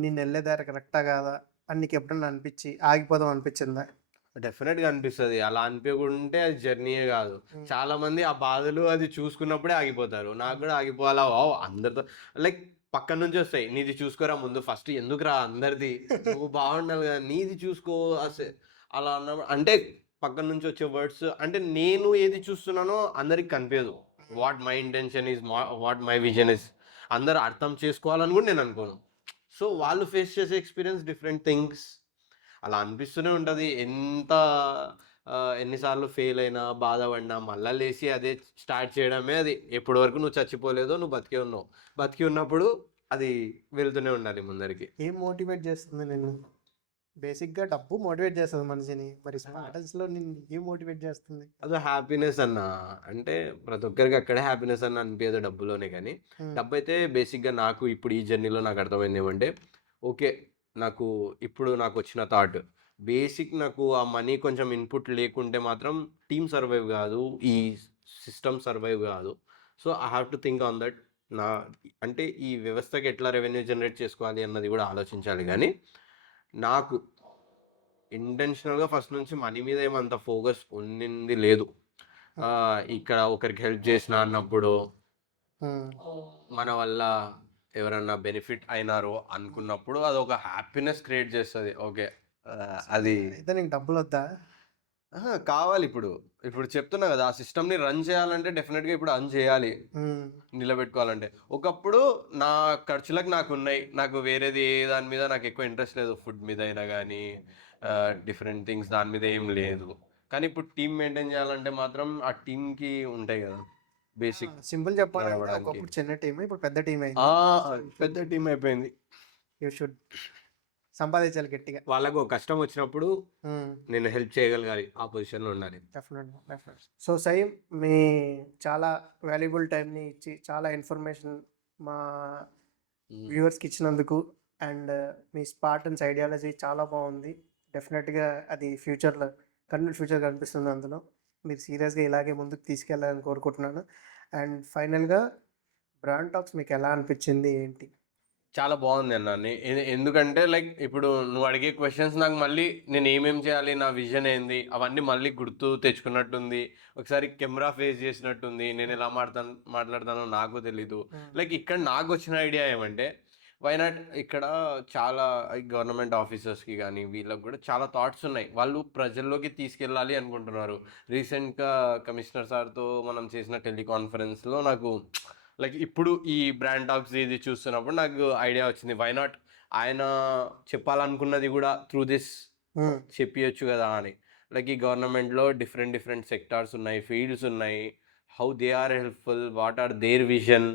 నేను వెళ్ళేదారి కరెక్టా కాదా అని నీకు ఎప్పుడన్నా అనిపించి ఆగిపోదాం అనిపించిందా? డెఫినెట్గా అనిపిస్తుంది. అలా అనిపించకుంటే అది జర్నీయే కాదు. చాలా మంది ఆ బాధలు అది చూసుకున్నప్పుడే ఆగిపోతారు. నాకు కూడా ఆగిపోవాలా అందరితో లైక్ పక్కన నుంచి వస్తాయి, నీది చూసుకోరా ముందు ఫస్ట్, ఎందుకురా అందరిది, నువ్వు బాగుండాలి కదా నీది చూసుకో అలా అన్నప్పుడు. అంటే పక్కన నుంచి వచ్చే వర్డ్స్ అంటే నేను ఏది చూస్తున్నానో అందరికి కనిపించదు. What my intention is, what my vision is అందరూ అర్థం చేసుకోవాలని కూడా నేను అనుకోను. సో వాళ్ళు ఫేస్ చేసే ఎక్స్పీరియన్స్ డిఫరెంట్ థింగ్స్ అలా అనిపిస్తూనే ఉంటుంది. ఎన్నిసార్లు ఫెయిల్ అయినా బాధపడినా మళ్ళా లేచి అదే స్టార్ట్ చేయడమే. అది ఎప్పటి వరకు నువ్వు చచ్చిపోలేదో నువ్వు బతికే ఉన్నావు. బతికి ఉన్నప్పుడు అది వెళ్తూనే ఉండాలి ముందరికి. ఏం మోటివేట్ చేస్తుంది నేను? బేసిక్గా డబ్బు మోటివేట్ చేస్తుంది మనిషిని, మరి స్పాటన్స్లో నేను ఏం మోటివేట్ చేస్తుంది? అదో హ్యాపీనెస్ అన్న. అంటే ప్రతి ఒక్కరికి అక్కడే హ్యాపీనెస్ అన్న అనిపించదు డబ్బులోనే. కానీ డబ్బు అయితే బేసిక్గా నాకు ఇప్పుడు ఈ జర్నీలో నాకు అర్థమైంది ఏమంటే, ఓకే నాకు ఇప్పుడు నాకు వచ్చిన థాట్ బేసిక్, నాకు ఆ మనీ కొంచెం ఇన్పుట్ లేకుంటే మాత్రం టీమ్ సర్వైవ్ కాదు, ఈ సిస్టమ్ సర్వైవ్ కాదు. So I have to think on that. అంటే ఈ వ్యవస్థకి ఎట్లా రెవెన్యూ జనరేట్ చేసుకోవాలి అన్నది కూడా ఆలోచించాలి. కానీ నాకు ఇంటెన్షనల్గా ఫస్ట్ నుంచి మనీ మీద ఏమంత ఫోకస్ ఉన్నింది లేదు. ఇక్కడ ఒకరికి హెల్ప్ చేసిన అన్నప్పుడు మన వల్ల ఎవరన్నా బెనిఫిట్ అయినారో అనుకున్నప్పుడు అది ఒక హ్యాపీనెస్ క్రియేట్ చేస్తుంది. ఓకే అది అయితే నీకు డబ్బులు వద్దా? కావాలి. ఇప్పుడు చెప్తున్నా కదా, ఆ సిస్టమ్ని రన్ చేయాలంటే డెఫినెట్గా ఇప్పుడు రన్ చేయాలి, నిలబెట్టుకోవాలంటే. ఒకప్పుడు నా ఖర్చులకు నాకు ఉన్నాయి, నాకు వేరేది ఏ దాని మీద నాకు ఎక్కువ ఇంట్రెస్ట్ లేదు. ఫుడ్ మీద అయినా కానీ డిఫరెంట్ థింగ్స్ దాని మీద ఏం లేదు. కానీ ఇప్పుడు టీమ్ మెయింటైన్ చేయాలంటే మాత్రం ఆ టీంకి ఉంటాయి కదా బేసిక్. సింపుల్ చెప్పాలంటే ఒకప్పుడు చిన్న టీం ఇప్పుడు పెద్ద టీం అయింది. పెద్ద టీం అయిపోయింది. యూ షుడ్ సంపాదించాలి గట్టిగా. వాళ్ళకు కష్టం వచ్చినప్పుడు నేను హెల్ప్ చేయగలగాలి, ఆ పొజిషన్లో ఉండాలి. డెఫినెట్గా. సో సైమ్, మీ చాలా వాల్యుబుల్ టైంని ఇచ్చి చాలా ఇన్ఫర్మేషన్ మా వ్యూవర్స్కి ఇచ్చినందుకు, అండ్ మీ స్పార్టన్స్ ఐడియాలజీ చాలా బాగుంది. డెఫినెట్గా అది ఫ్యూచర్ కనిపిస్తుంది. అందులో మీరు సీరియస్గా ఇలాగే ముందుకు తీసుకెళ్ళాలని కోరుకుంటున్నాను. అండ్ ఫైనల్గా బ్రాండ్ టాక్స్ మీకు ఎలా అనిపించింది ఏంటి? చాలా బాగుంది అన్న. ఎందుకంటే లైక్ ఇప్పుడు నువ్వు అడిగే క్వశ్చన్స్ నాకు మళ్ళీ నేను ఏమేం చేయాలి, నా విజన్ ఏంది, అవన్నీ మళ్ళీ గుర్తు తెచ్చుకున్నట్టుంది. ఒకసారి కెమెరా ఫేస్ చేసినట్టుంది. నేను ఎలా మాట్లాడతానో నాకు తెలీదు. లైక్ ఇక్కడ నాకు వచ్చిన ఐడియా ఏమంటే, వైనాట్ ఇక్కడ చాలా గవర్నమెంట్ ఆఫీసర్స్కి కానీ వీళ్ళకి కూడా చాలా థాట్స్ ఉన్నాయి. వాళ్ళు ప్రజల్లోకి తీసుకెళ్ళాలి అనుకుంటున్నారు. రీసెంట్గా కమిషనర్ సార్తో మనం చేసిన టెలికాన్ఫరెన్స్లో నాకు లైక్ ఇప్పుడు ఈ బ్రాండ్ టాక్స్ ఇది చూస్తున్నప్పుడు నాకు ఐడియా వచ్చింది. వైనాట్ ఆయన చెప్పాలనుకున్నది కూడా త్రూ దిస్ చెప్పియచ్చు కదా అని. లైక్ ఈ గవర్నమెంట్లో డిఫరెంట్ సెక్టార్స్ ఉన్నాయి, ఫీల్డ్స్ ఉన్నాయి. How they are helpful, what are their vision,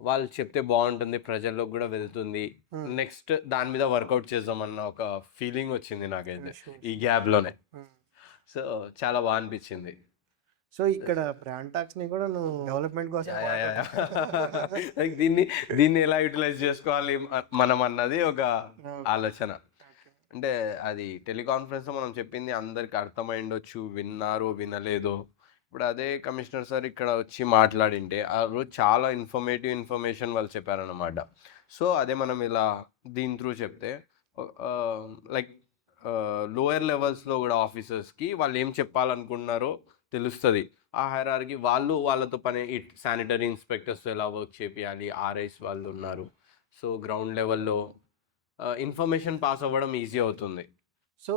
వాళ్ళు చెప్తే బాగుంటుంది, ప్రజల్లోకి కూడా వెళ్తుంది. నెక్స్ట్ దాని మీద వర్కౌట్ చేద్దామన్న ఒక ఫీలింగ్ వచ్చింది నాకైతే ఈ గ్యాప్లోనే. సో చాలా బాగా అనిపించింది. సో ఇక్కడ బ్రాండ్ టాక్స్ని కూడా నువ్వు డెవలప్మెంట్ కోసం లైక్ దీన్ని ఎలా యూటిలైజ్ చేసుకోవాలి మనం అన్నది ఒక ఆలోచన. అంటే అది టెలికాన్ఫరెన్స్లో మనం చెప్పింది అందరికి అర్థమైండొచ్చు, విన్నారో వినలేదో. ఇప్పుడు అదే కమిషనర్ సార్ ఇక్కడ వచ్చి మాట్లాడింటే ఆ రోజు చాలా ఇన్ఫర్మేషన్ వాళ్ళు చెప్పారన్నమాట. సో అదే మనం ఇలా దీని త్రూ చెప్తే లైక్ లోయర్ లెవెల్స్లో కూడా ఆఫీసర్స్కి వాళ్ళు ఏం చెప్పాలనుకుంటున్నారో తెలుస్తుంది. ఆ హైరార్కీ వాళ్ళు వాళ్ళతో పని శానిటరీ ఇన్స్పెక్టర్స్ ఎలా వర్క్ చేపియాలి, ఆర్ఐస్ వాళ్ళు ఉన్నారు. సో గ్రౌండ్ లెవెల్లో ఇన్ఫర్మేషన్ పాస్ అవ్వడం ఈజీ అవుతుంది. సో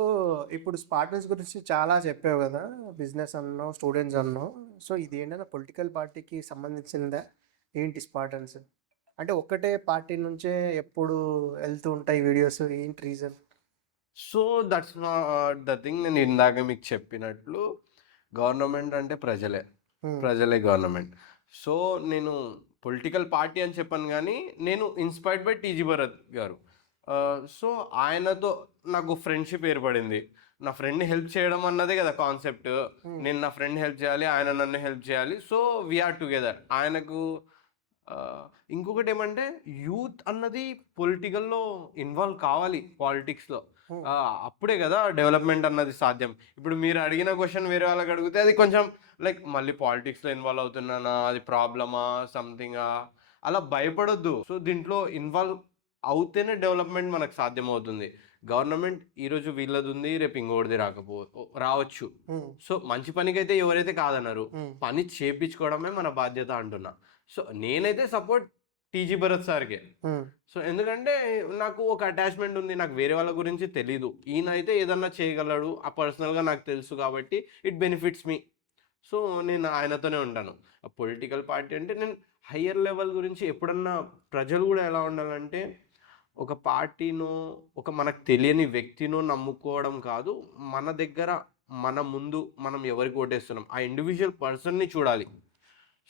ఇప్పుడు స్పార్టన్స్ గురించి చాలా చెప్పావు కదా, బిజినెస్ అన్నావు, స్టూడెంట్స్ అన్నావు. సో ఇది ఏంటంటే పొలిటికల్ పార్టీకి సంబంధించిందా ఏంటి స్పార్టన్స్? అంటే ఒక్కటే పార్టీ నుంచే ఎప్పుడు వెళ్తూ ఉంటాయి వీడియోస్, ఏంటి reason? So that's not the thing. నేను ఇందాక మీకు చెప్పినట్లు గవర్నమెంట్ అంటే ప్రజలే గవర్నమెంట్. సో నేను పొలిటికల్ పార్టీ అని చెప్పాను కానీ నేను ఇన్స్పైర్డ్ బై టీజీ భరత్ గారు. సో ఆయనతో నాకు ఫ్రెండ్షిప్ ఏర్పడింది. నా ఫ్రెండ్ని హెల్ప్ చేయడం అన్నదే కదా కాన్సెప్ట్. నేను నా ఫ్రెండ్ హెల్ప్ చేయాలి, ఆయన నన్ను హెల్ప్ చేయాలి. So we are together. ఆయనకు ఇంకొకటి ఏమంటే యూత్ అన్నది పొలిటికల్లో ఇన్వాల్వ్ కావాలి, పాలిటిక్స్లో. అప్పుడే కదా డెవలప్మెంట్ అన్నది సాధ్యం. ఇప్పుడు మీరు అడిగిన క్వశ్చన్ వేరే వాళ్ళకి అడిగితే అది కొంచెం లైక్ మళ్ళీ పాలిటిక్స్లో ఇన్వాల్వ్ అవుతున్నానా, అది ప్రాబ్లమా, సంథింగా, అలా భయపడొద్దు. సో దీంట్లో ఇన్వాల్వ్ అవుతేనే డెవలప్మెంట్ మనకు సాధ్యమవుతుంది. గవర్నమెంట్ ఈరోజు వీళ్ళది ఉంది, రేపు ఇంకోటిది రావచ్చు. సో మంచి పనికైతే ఎవరైతే కాదన్నారు, పని చేపించుకోవడమే మన బాధ్యత అంటున్నా. సో నేనైతే సపోర్ట్ టీజీ భరత్ సార్కే. సో ఎందుకంటే నాకు ఒక అటాచ్మెంట్ ఉంది, నాకు వేరే వాళ్ళ గురించి తెలీదు. ఈయన అయితే ఏదన్నా చేయగలడు, ఆ పర్సనల్గా నాకు తెలుసు కాబట్టి ఇట్ బెనిఫిట్స్ మీ. సో నేను ఆయనతోనే ఉంటాను. పొలిటికల్ పార్టీ అంటే నేను హయ్యర్ లెవెల్ గురించి ఎప్పుడన్నా ప్రజలు కూడా ఎలా ఉండాలంటే ఒక పార్టీనో ఒక మనకు తెలియని వ్యక్తినో నమ్ముకోవడం కాదు, మన దగ్గర మన ముందు మనం ఎవరికి ఓటేస్తున్నాం ఆ ఇండివిజువల్ పర్సన్ని చూడాలి.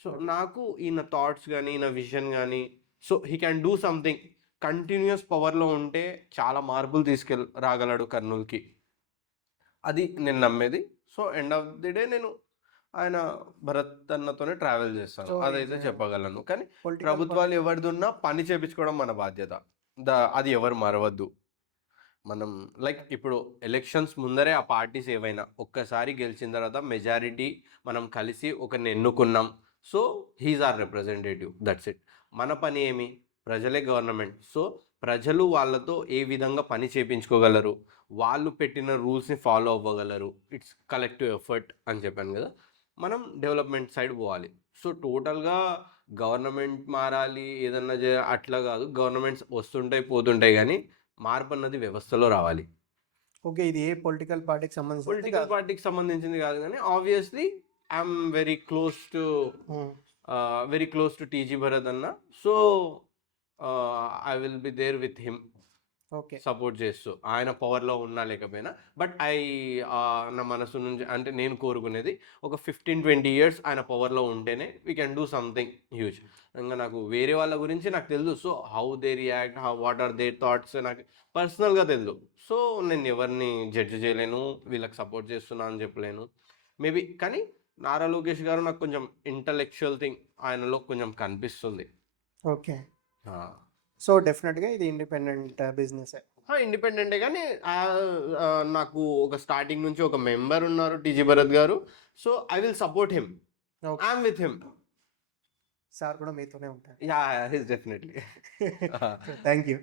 సో నాకు ఈయన థాట్స్ కానీ ఈయన విజన్ కానీ, so he can do something. Continuous పవర్లో ఉంటే చాలా మార్పులు రాగలడు కర్నూలుకి, అది నేను నమ్మేది. So end of the day నేను ఆయన భరత్ అన్నతోనే ట్రావెల్ చేస్తాను, So, అదైతే చెప్పగలను. కానీ పొలిటికల్ ప్రభుత్వాలు ఎవరిదున్నా పని చేపించుకోవడం మన బాధ్యత. అది ఎవరు మరవద్దు. మనం లైక్ ఇప్పుడు ఎలక్షన్స్ ముందరే ఆ పార్టీస్ ఏవైనా ఒక్కసారి గెలిచిన తర్వాత మెజారిటీ మనం కలిసి ఒకరిని ఎన్నుకున్నాం. So he's our representative, that's it. మన పని ఏమి, ప్రజలే గవర్నమెంట్. సో ప్రజలు వాళ్ళతో ఏ విధంగా పని చేయించుకోగలరు, వాళ్ళు పెట్టిన రూల్స్ని ఫాలో అవ్వగలరు. ఇట్స్ కలెక్టివ్ ఎఫర్ట్ అని చెప్పాను కదా, మనం డెవలప్మెంట్ సైడ్ పోవాలి. సో టోటల్గా గవర్నమెంట్ మారాలి ఏదన్నా అట్లా కాదు. గవర్నమెంట్స్ వస్తుంటాయి పోతుంటాయి కానీ మార్పు అన్నది వ్యవస్థలో రావాలి. ఓకే, ఇది ఏ పొలిటికల్ పార్టీకి సంబంధించి పొలిటికల్ పార్టీకి సంబంధించింది కాదు కానీ obviously I'm very close to TG Bharat అన్న. So I will be there with him, okay, support చేస్తూ, ఆయన పవర్లో ఉన్నా లేకపోయినా. బట్ నా మనసు నుంచి అంటే నేను కోరుకునేది ఒక 15-20 years ఆయన పవర్లో ఉంటేనే we can do something huge. ఇంకా నాకు వేరే వాళ్ళ గురించి నాకు తెలియదు. So how they react, what are their thoughts నాకు పర్సనల్గా తెలియదు. సో నేను ఎవరిని జడ్జ్ చేయలేను, వీళ్ళకి సపోర్ట్ చేస్తున్నా అని చెప్పలేను మేబీ. కానీ నారా లోకేష్ గారు నాకు కొంచెం ఇంటలెక్చువల్ థింగ్ ఆయనలో కొంచెం కనిపిస్తుంది. ఓకే. సో డెఫినెట్గా ఇది ఇండిపెండెంట్ బిజినెస్. ఇండిపెండెంటే కానీ నాకు ఒక స్టార్టింగ్ నుంచి ఒక మెంబర్ ఉన్నారు టీజీ భరత్ గారు. So I will support him, I'm with him. Sir కూడా మీతోనే ఉంటారు. Yeah, his definitely. Thank you.